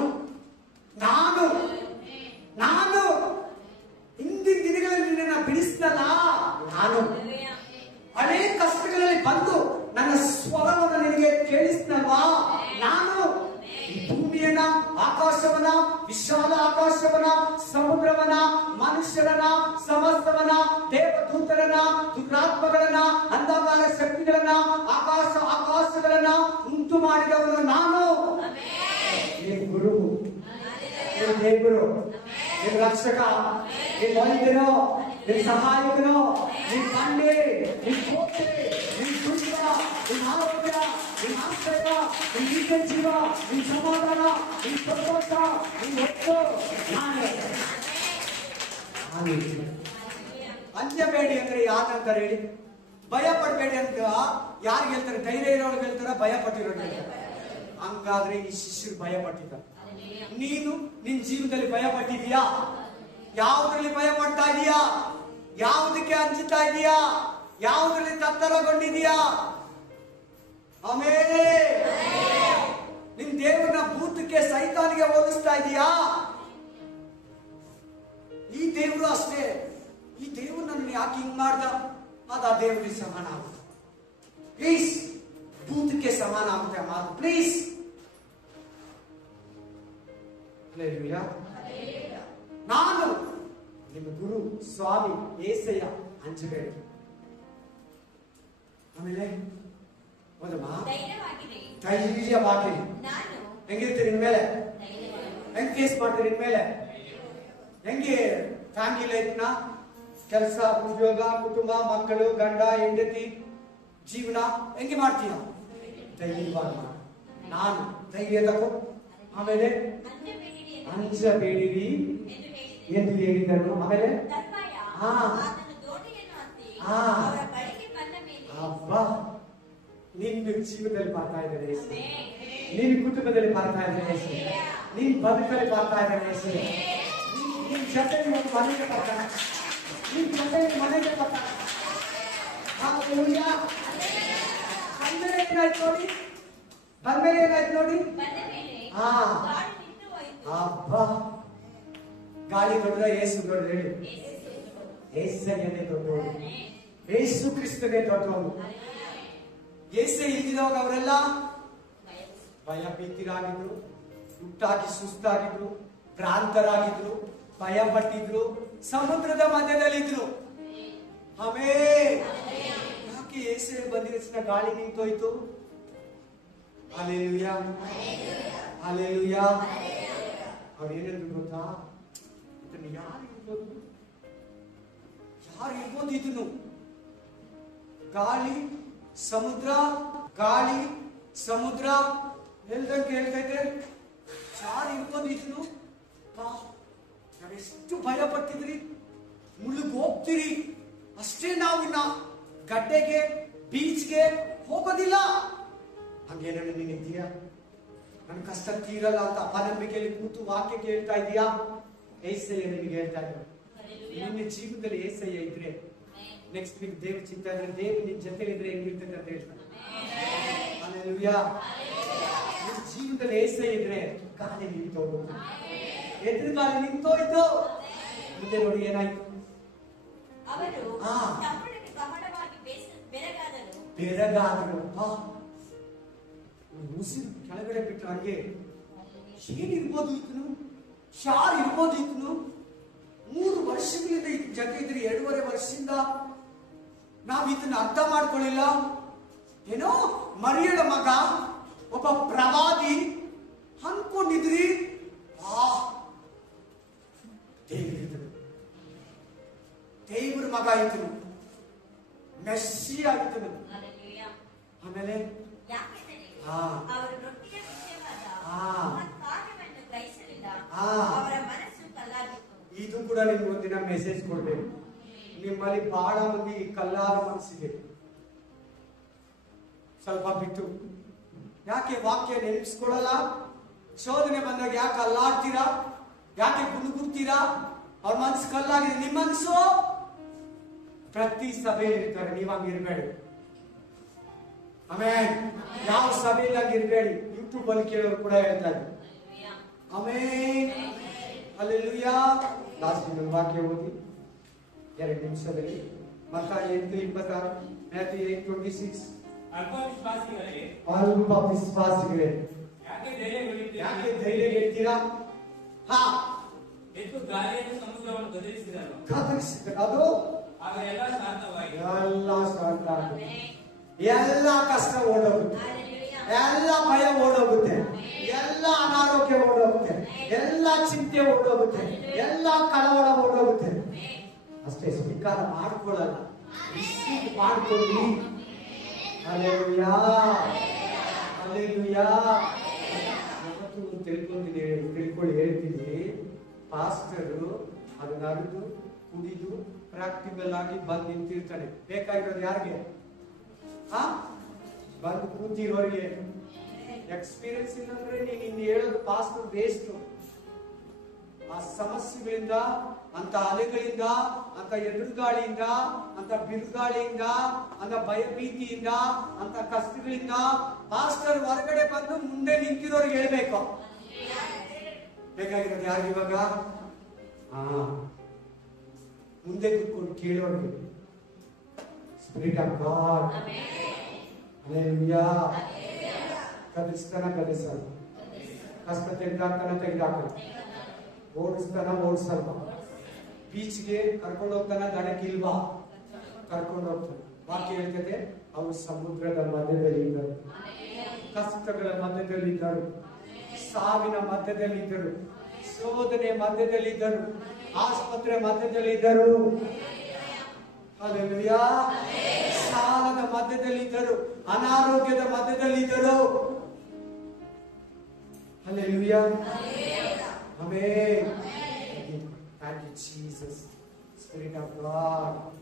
ಹಿಂದಿನ ದಿನಗಳಲ್ಲಿ ನಿನ್ನ ಬಿಡಿಸ್ದಲ್ಲ, ನಾನು ಹಳೇ ಕಷ್ಟಗಳಲ್ಲಿ ಬಂದು ನನ್ನ ಸ್ವರವನ್ನು ನಿನಗೆ ಕೇಳಿಸ್ನಲ್ವಾ, ನಾನು ಈ ಭೂಮಿಯನ್ನ, ಆಕಾಶವನ್ನ, ವಿಶಾಲ ಆಕಾಶವನ್ನ, ಸಮುದ್ರವನ್ನ, ಮನುಷ್ಯರನ್ನ, ಸಮಸ್ತವನ್ನ, ದೇವದೂತರನ್ನ, ದುರಾತ್ಮಗಳನ್ನ, ಅಂಧಕಾರ ಶಕ್ತಿಗಳನ್ನ, ಆಕಾಶಗಳನ್ನ ಉಂಟು ಮಾಡಿದವನು ನಾನು. ನಿನ್ ಗುರು, ನಿನ್ ದೇವರು, ನಿನ್ ರಕ್ಷಕ, ನಿನ್ ವೈದ್ಯನು, ನಿನ್ ಸಹಾಯಕನು, ನಿನ್ ತಂದೆ, ನಿನ್ ಕೋಟೆ, ನಿನ್ ದುರ್ಗ, ನಿನ್ ಆರೋಗ್ಯ, ನಿನ್ ಆಶ್ರಯ, ನಿನ್ ನಿತ್ಯ ಜೀವ, ನಿನ್ ಸಮಾಧಾನ, ನಿನ್ ಸಂತೋಷ, ನಿನ್ ಹೊತ್ತು ನಾನೇ. ಅಂಜಬೇಡಿ ಅಂದ್ರೆ ಯಾಕಂತಾರೆ ಹೇಳಿ? ಭಯ ಪಡಬೇಡಿ ಅಂತ ಯಾರಿಗೆ ಹೇಳ್ತಾರೆ? ಧೈರ್ಯ ಇರೋರು ಹೇಳ್ತಾರ, ಭಯ ಪಟ್ಟಿರೋರು ಹೇಳ್ತಾರೆ. ಹಂಗಾದ್ರೆ ಈ ಶಿಷ್ಯರು ಭಯ ಪಟ್ಟಿದ್ದಾರೆ. ನೀನು ನಿನ್ ಜೀವನದಲ್ಲಿ ಭಯ ಪಟ್ಟಿದೀಯಾ? ಯಾವುದ್ರಲ್ಲಿ ಭಯ ಪಡ್ತಾ ಇದೀಯಾ? ಯಾವುದಕ್ಕೆ ಅಂಜುತ್ತಾ ಇದೀಯಾ? ಯಾವುದ್ರಲ್ಲಿ ತತ್ತರಗೊಂಡಿದೀಯಾ? ಆಮೇಲೆ ನಿನ್ ದೇವರನ್ನ ಭೂತಕ್ಕೆ, ಸೈತಾನಿಗೆ ಹೋಲಿಸ್ತಾ ಇದೀಯಾ? ಈ ದೇವರು ಅಷ್ಟೇ. ಈ ದೇವರು ನನ್ನ ಯಾಕೆ ಹಿಂಗ್ ಮಾಡ್ದ? ಅದ ದೇವರಿಗೆ ಸಮಾನ ಆಗುತ್ತೆ. ಪ್ಲೀಸ್, ಭೂತಕ್ಕೆ ಸಮಾನ ಆಗುತ್ತೆ ಮಾತು. ಪ್ಲೀಸ್, ನಾನು ನಿಮ್ಮ ಗುರು ಸ್ವಾಮಿ ಏಸಯ್ಯ, ಅಂಜಬೇಡಿ. ಆಮೇಲೆ ಧೈರ್ಯವಾಗಿ ಹೆಂಗಿರ್ತೀರಿ ಇನ್ಮೇಲೆ? ಹೆಂಗ್ ಫೇಸ್ ಮಾಡ್ತೀರಿ ಇನ್ಮೇಲೆ? ಹೆಂಗೆ ಫ್ಯಾಮಿಲಿ ಲೈಫ್ನ, ಕೆಲಸ, ಉದ್ಯೋಗ, ಕುಟುಂಬ, ಮಕ್ಕಳು, ಗಂಡ, ಹೆಂಡತಿ, ಜೀವನ ಹೆಂಗೆ ಮಾಡ್ತೀಯ? ಧೈರ್ಯವಾಗಿ ಮಾಡು. ನಾನು ಧೈರ್ಯ ತಗೋ. ಆಮೇಲೆ ಅಂಜಬೇಡಿರಿ ಎಂದು ಹೇಳಿದನು. ಆಮೇಲೆ ತರುವಾಯ ಹಾ. ಆತನು ದೋಣಿಯನ್ನು ಹತ್ತಿ ಹಾ. ಅವರ ಬಳಿಗೆ ಬಂದ ಮೇಲೆ ಅಬ್ಬಾ, ನಿನ್ನ ಜೀವನದಲ್ಲಿ ಬರ್ತಾ ಇದ್ದಾನೆ ಯೇಸು. ಆಮೆನ್. ನಿನ್ನ ಕುಟುಂಬದಲ್ಲಿ ಬರ್ತಾ ಇದ್ದಾನೆ ಯೇಸು. ನಿನ್ನ ಬದುಕಲ್ಲಿ ಬರ್ತಾ ಇದ್ದಾನೆ ಯೇಸು. ನಿನ್ನ ಜೊತೆ ಒಂದು ಮನೆಗೆ ಬರ್ತಾನೆ. ನಿನ್ನ ಜೊತೆ ಮನೆಗೆ ಬರ್ತಾನೆ. ಹಲ್ಲೆಲೂಯಾ. ಬಂದ್ಮೇಲೆ ಏನಾಯ್ತು ನೋಡಿ, ಬಂದ್ಮೇಲೆ ಏನಾಯ್ತು ನೋಡಿ. ಬಂದ ಮೇಲೆ ಹಾ. ಗಾಳಿ ನಿಂತು ಹೋಯಿತು. ಅಬ್ಬಾ, ಗಾಳಿ ದೊಡ್ಡದ ಯೇಸು ದೊಡ್ಡದು ಹೇಳಿ. ಯೇಸು ಯೇಸಯ್ಯನೇ ದೊಡ್ಡವನು, ಆಮೆನ್. ಯೇಸು ಕ್ರಿಸ್ತನೇ ದೊಡ್ಡವನು. ಯೇಸು ಇದ್ದಿರುವಾಗ ಅವರೆಲ್ಲ ಭಯ ಭೀತಿರಾಗಿದ್ರು, ಹುಟ್ಟಾಗಿ ಸುಸ್ತಾಗಿದ್ರು, ಭ್ರಾಂತರಾಗಿದ್ರು, ಭಯ ಪಟ್ಟಿದ್ರು, ಸಮುದ್ರದ ಮಧ್ಯದಲ್ಲಿದ್ರು. ಆಮೇಲೆ ಯಾಕೆ ಯೇಸು ಬಂದಿದ ತಕ್ಷಣ ಗಾಳಿ ನಿಂತೋಯ್ತು? Hallelujah, hallelujah. ಅವ್ರೇನಂದ್ರು ಗೊತ್ತಾ? ಇದನ್ನು ಯಾರು ಇರ್ಬೋದು, ಯಾರು ಇರ್ಬೋದು ಇದನ್ನು? ಗಾಳಿ ಸಮುದ್ರ, ಗಾಳಿ ಸಮುದ್ರ ಹೇಳ್ದಂಗೆ ಹೇಳ್ತೈತೆ. ಯಾರು ಇರ್ಬೋದು ಇದನ್ನು? ನಾವೆಷ್ಟು ಭಯ ಪಟ್ಟಿದ್ರಿ, ಮುಳುಗ್ ಹೋಗ್ತೀರಿ. ಅಷ್ಟೇ ನಾವು ಇನ್ನ ಗಡ್ಡೆಗೆ ಬೀಚ್ಗೆ ಹೋಗೋದಿಲ್ಲ. ಹಂಗೇನಾದ್ರು ನೀನ್ ಇದೀಯಾ? ನನ್ನ ಕಷ್ಟ ತೀರಲ್ಲ ಅಂತ ಅಪನಂಬಿಕೆಯಲ್ಲಿ ಕೂತು ವಾಕ್ಯ ಕೇಳ್ತಾ ಇದೀಯಾ? ಏಸಯ್ಯ ನಿನಗೆ ಹೇಳ್ತಾ ಇದ್ದಾರೆ, ನಿನ್ನ ಜೀವನದಲ್ಲಿ ಏಸಯ್ಯ ಇದ್ರೆ ನೆಕ್ಸ್ಟ್ ವೀಕ್ ದೇವ್ರ ಚಿಂತ ಇದ್ರೆ, ದೇವ್ರ ನಿನ್ ಜೊತೆ ಇದ್ರೆ ಹೆಂಗಿರ್ತದೆ ಅಂತ ಹೇಳ್ತಾರೆ. ಹಲ್ಲೆಲೂಯಾ. ನಿನ್ ಜೀವನದಲ್ಲಿ ಏಸಯ್ಯ ಇದ್ರೆ ಗಾಳಿ ನಿಂತೋಗುತ್ತೆ. ಎದುರು ಗಾಳಿ ನಿಂತೋಯ್ತು. ಮುಂದೆ ನೋಡಿ ಏನಾಯ್ತು. ಅವರು ಹಾ. ತಮ್ಮೊಳಗೆ ಬಹಳವಾಗಿ ಬೆರಗಾದರು. ಬೆರಗಾದರು. ಉಸಿರು ಕೆಳಗಡೆ ಬಿಟ್ಟು ಹಂಗೆ ಏನಿರ್ಬೋದು ಇದನ್ನು, ಯಾರು ಇರ್ಬೋದು ಇದನ್ನು? 3 ವರ್ಷಗಳಿಂದ ಇದ್ ಜೊತೆ ಇದ್ರಿ, 2.5 ವರ್ಷದಿಂದ ನಾವ್ ಇದನ್ನ ಅರ್ಥ ಮಾಡ್ಕೊಳ್ಳಿಲ್ಲ. ಏನೋ ಮರಿಯಳ ಮಗ ಒಬ್ಬ ಪ್ರವಾದಿ ಅನ್ಕೊಂಡಿದ್ರಿ. ದೇವ್ರ ಮಗ ಇದ್ರು, ಮೆಸ್ಸಿ ಆಗಿದ್ರು. ಹಲ್ಲೆಲೂಯಾ. ಆಮೇಲೆ ಯಾಕೆಂದರೆ ಹಾ. ಅವರು ರೊಟ್ಟಿಯ ವಿಷಯವಾದ ಹಾ. ಕಾರ್ಯವನ್ನು ಗ್ರಹಿಸಲಿಲ್ಲ. ಹಾ. ಅವರ ಮನಸ್ಸು ಕಲ್ಲಾಗಿತ್ತು. ಇದು ಕೂಡ ನಿಮ್ಗೆ ಒಂದಿನ ಮೆಸೇಜ್ ಕೊಡ್ಬೇಕು. ನಿಮ್ಮಲ್ಲಿ ಬಹಳ ಮಂದಿ ಕಲ್ಲಾದ ಮನಸ್ಸಿದೆ. ಸ್ವಲ್ಪ ಬಿಟ್ಟು ಯಾಕೆ ವಾಕ್ಯ ನೆನಪಿಸ್ಕೊಳ್ಳಲ್ಲ? ಶೋಧನೆ ಬಂದಾಗ ಯಾಕೆ ಅಲ್ಲಾಡ್ತೀರಾ? ಯಾಕೆ ಗುಣಗುಡ್ತೀರಾ? ಅವ್ರ ಮನಸ್ಸು ಕಲ್ಲಾಗಿದೆ. ನಿಮ್ಮ ಮನಸ್ಸು ಪ್ರತಿ ಸಭೆಯಲ್ಲಿ ಇರ್ತಾರೆ, ನೀವು ಹಂಗಿರ್ಬೇಡಿ. ಆಮೇಲೆ ಯಾವ ಸಭೆಯಲ್ಲಿ ಹಂಗಿರ್ಬೇಡಿ. ಯೂಟ್ಯೂಬ್ ಅಲ್ಲಿ ಕೇಳೋರು ಕೂಡ ಹೇಳ್ತಾರೆ. ಹಲ್ಲೆಲೂಯಾ. ಆಮೇನ್, ಹಲ್ಲೆಲೂಯಾ. ಲಾಸ್ಟ್ ವಾಕ್ಯ ಓದಿ 2 ನಿಮಿಷದಲ್ಲಿ. ಮತ್ತಾಯ 8:26, ಮ್ಯಾಥ್ಯೂ 8:26. ಅಲ್ಪ ವಿಶ್ವಾಸಿಗಳೇ, ಅಲ್ಪ ವಿಶ್ವಾಸಿಗಳೇ, ಯಾಕೆ ಧೈರ್ಯಗೊಳ್ಳುತ್ತೀರಿ? ಯಾಕೆ ಧೈರ್ಯಗೆಡ್ತೀರಾ? ಹಾ, ಹೆಚ್ಚು ಗಾಳಿಯನ್ನು ಸಮುದ್ರವನ್ನು ಗದರಿಸಿದನು. ಕದರಿಸಿದ್ರು. ಅದು ಆಗ ಎಲ್ಲ ಶಾಂತವಾಯಿತು. ಎಲ್ಲ ಶಾಂತ ಆಗುತ್ತೆ. ಆಮೆನ್. ಎಲ್ಲ ಕಷ್ಟ ಓಡೋಗುತ್ತೆ, ಹಲ್ಲೆಲೂಯಾ. ಎಲ್ಲ ಭಯ ಓಡೋಗುತ್ತೆ, ಎಲ್ಲ ಅನಾರೋಗ್ಯ ಓಡೋಗುತ್ತೆ, ಎಲ್ಲ ಚಿಂತೆ ಓಡೋಗುತ್ತೆ, ಎಲ್ಲ ಕಳವಳ ಓಡೋಗುತ್ತೆ. ಆಮೆನ್. ಅಷ್ಟೇ, ಸ್ವೀಕಾರ ಮಾಡ್ಕೊಳ್ಳಲ್ಲ, ರಿಸೀವ್ ಮಾಡ್ಕೊಳ್ಳಿ. Hallelujah, hallelujah. ಯಾವತ್ತೂ ಒಂದು ತಿಳ್ಕೊಳ್ಳಿ ಹೇಳ್ತೀನಿ. ಪಾಸ್ಟರು ಅದನ್ನ ಅರಿದು ಕುಡಿದು ಪ್ರಾಕ್ಟಿಕಲ್ ಆಗಿ ಬಂದು ನಿಂತಿರ್ತಾನೆ. ಬೇಕಾಗಿರೋದು ಯಾರಿಗೆ? ಬಂದು ಕೂತಿರೋರಿಗೆ. ಎಕ್ಸ್ಪೀರಿಯನ್ಸ್ ಇಲ್ಲಂದ್ರೆ ನೀನು ಇನ್ನು ಹೇಳೋದು ಪಾಸ್ಟರ್ ವೇಸ್ಟ್. ಆ ಸಮಸ್ಯೆಗಳಿಂದ, ಅಂತ ಅಲೆಗಳಿಂದ, ಅಂತ ಎದುರುಗಾಳಿಯಿಂದ, ಅಂತ ಬಿರುಗಾಳಿಯಿಂದ, ಅಂತ ಭಯಭೀತಿಯಿಂದ, ಅಂತ ಕಷ್ಟಗಳಿಂದ ಪಾಸ್ಟರ್ ಹೊರಗಡೆ ಬಂದು ಮುಂದೆ ನಿಂತಿರೋರಿಗೆ ಹೇಳ್ಬೇಕು. ಬೇಕಾಗಿರೋದು ಯಾರು ಇವಾಗ? ಮುಂದೆ ಕೂತ್ಕೊಂಡು ಕೇಳೋರಿಗೆ. Spirit of God. ಹಲ್ಲೆಲೂಯಾ. ಕಲಿಸ್ತಾನ ಕಲಿಸಲ್ಲ, ಕಷ್ಟ ತೆಗೆದಾಕ್ತಾನ ತೆಗೆದಾಕಲ್ಲ, ಓಡಿಸ್ತಾನ ಓಡಿಸಲ್ವ, ಬೀಚ್ಗೆ ಕರ್ಕೊಂಡು ಹೋಗ್ತಾನ ದಡಕ್ಕಿಲ್ವಾ ಕರ್ಕೊಂಡು ಹೋಗ್ತಾನೆ. ವಾಕ್ಯ ಹೇಳ್ತದೆ, ಅವರು ಸಮುದ್ರದ ಮಧ್ಯದಲ್ಲಿ ಇದ್ದರು, ಕಷ್ಟಗಳ ಮಧ್ಯದಲ್ಲಿದ್ದರು, ಸಾವಿನ ಮಧ್ಯದಲ್ಲಿದ್ದರು, ಶೋಧನೆ ಮಧ್ಯದಲ್ಲಿದ್ದರು, ಆಸ್ಪತ್ರೆ ಮಧ್ಯದಲ್ಲಿದ್ದರು. ಹಲ್ಲೆಲೂಯಾ. ಸಾಲದ ಮಧ್ಯದಲ್ಲಿದ್ದರು, ಅನಾರೋಗ್ಯದ ಮಧ್ಯದಲ್ಲಿದ್ದರು. Hallelujah. Amen. Thank you. Jesus. Spirit of God.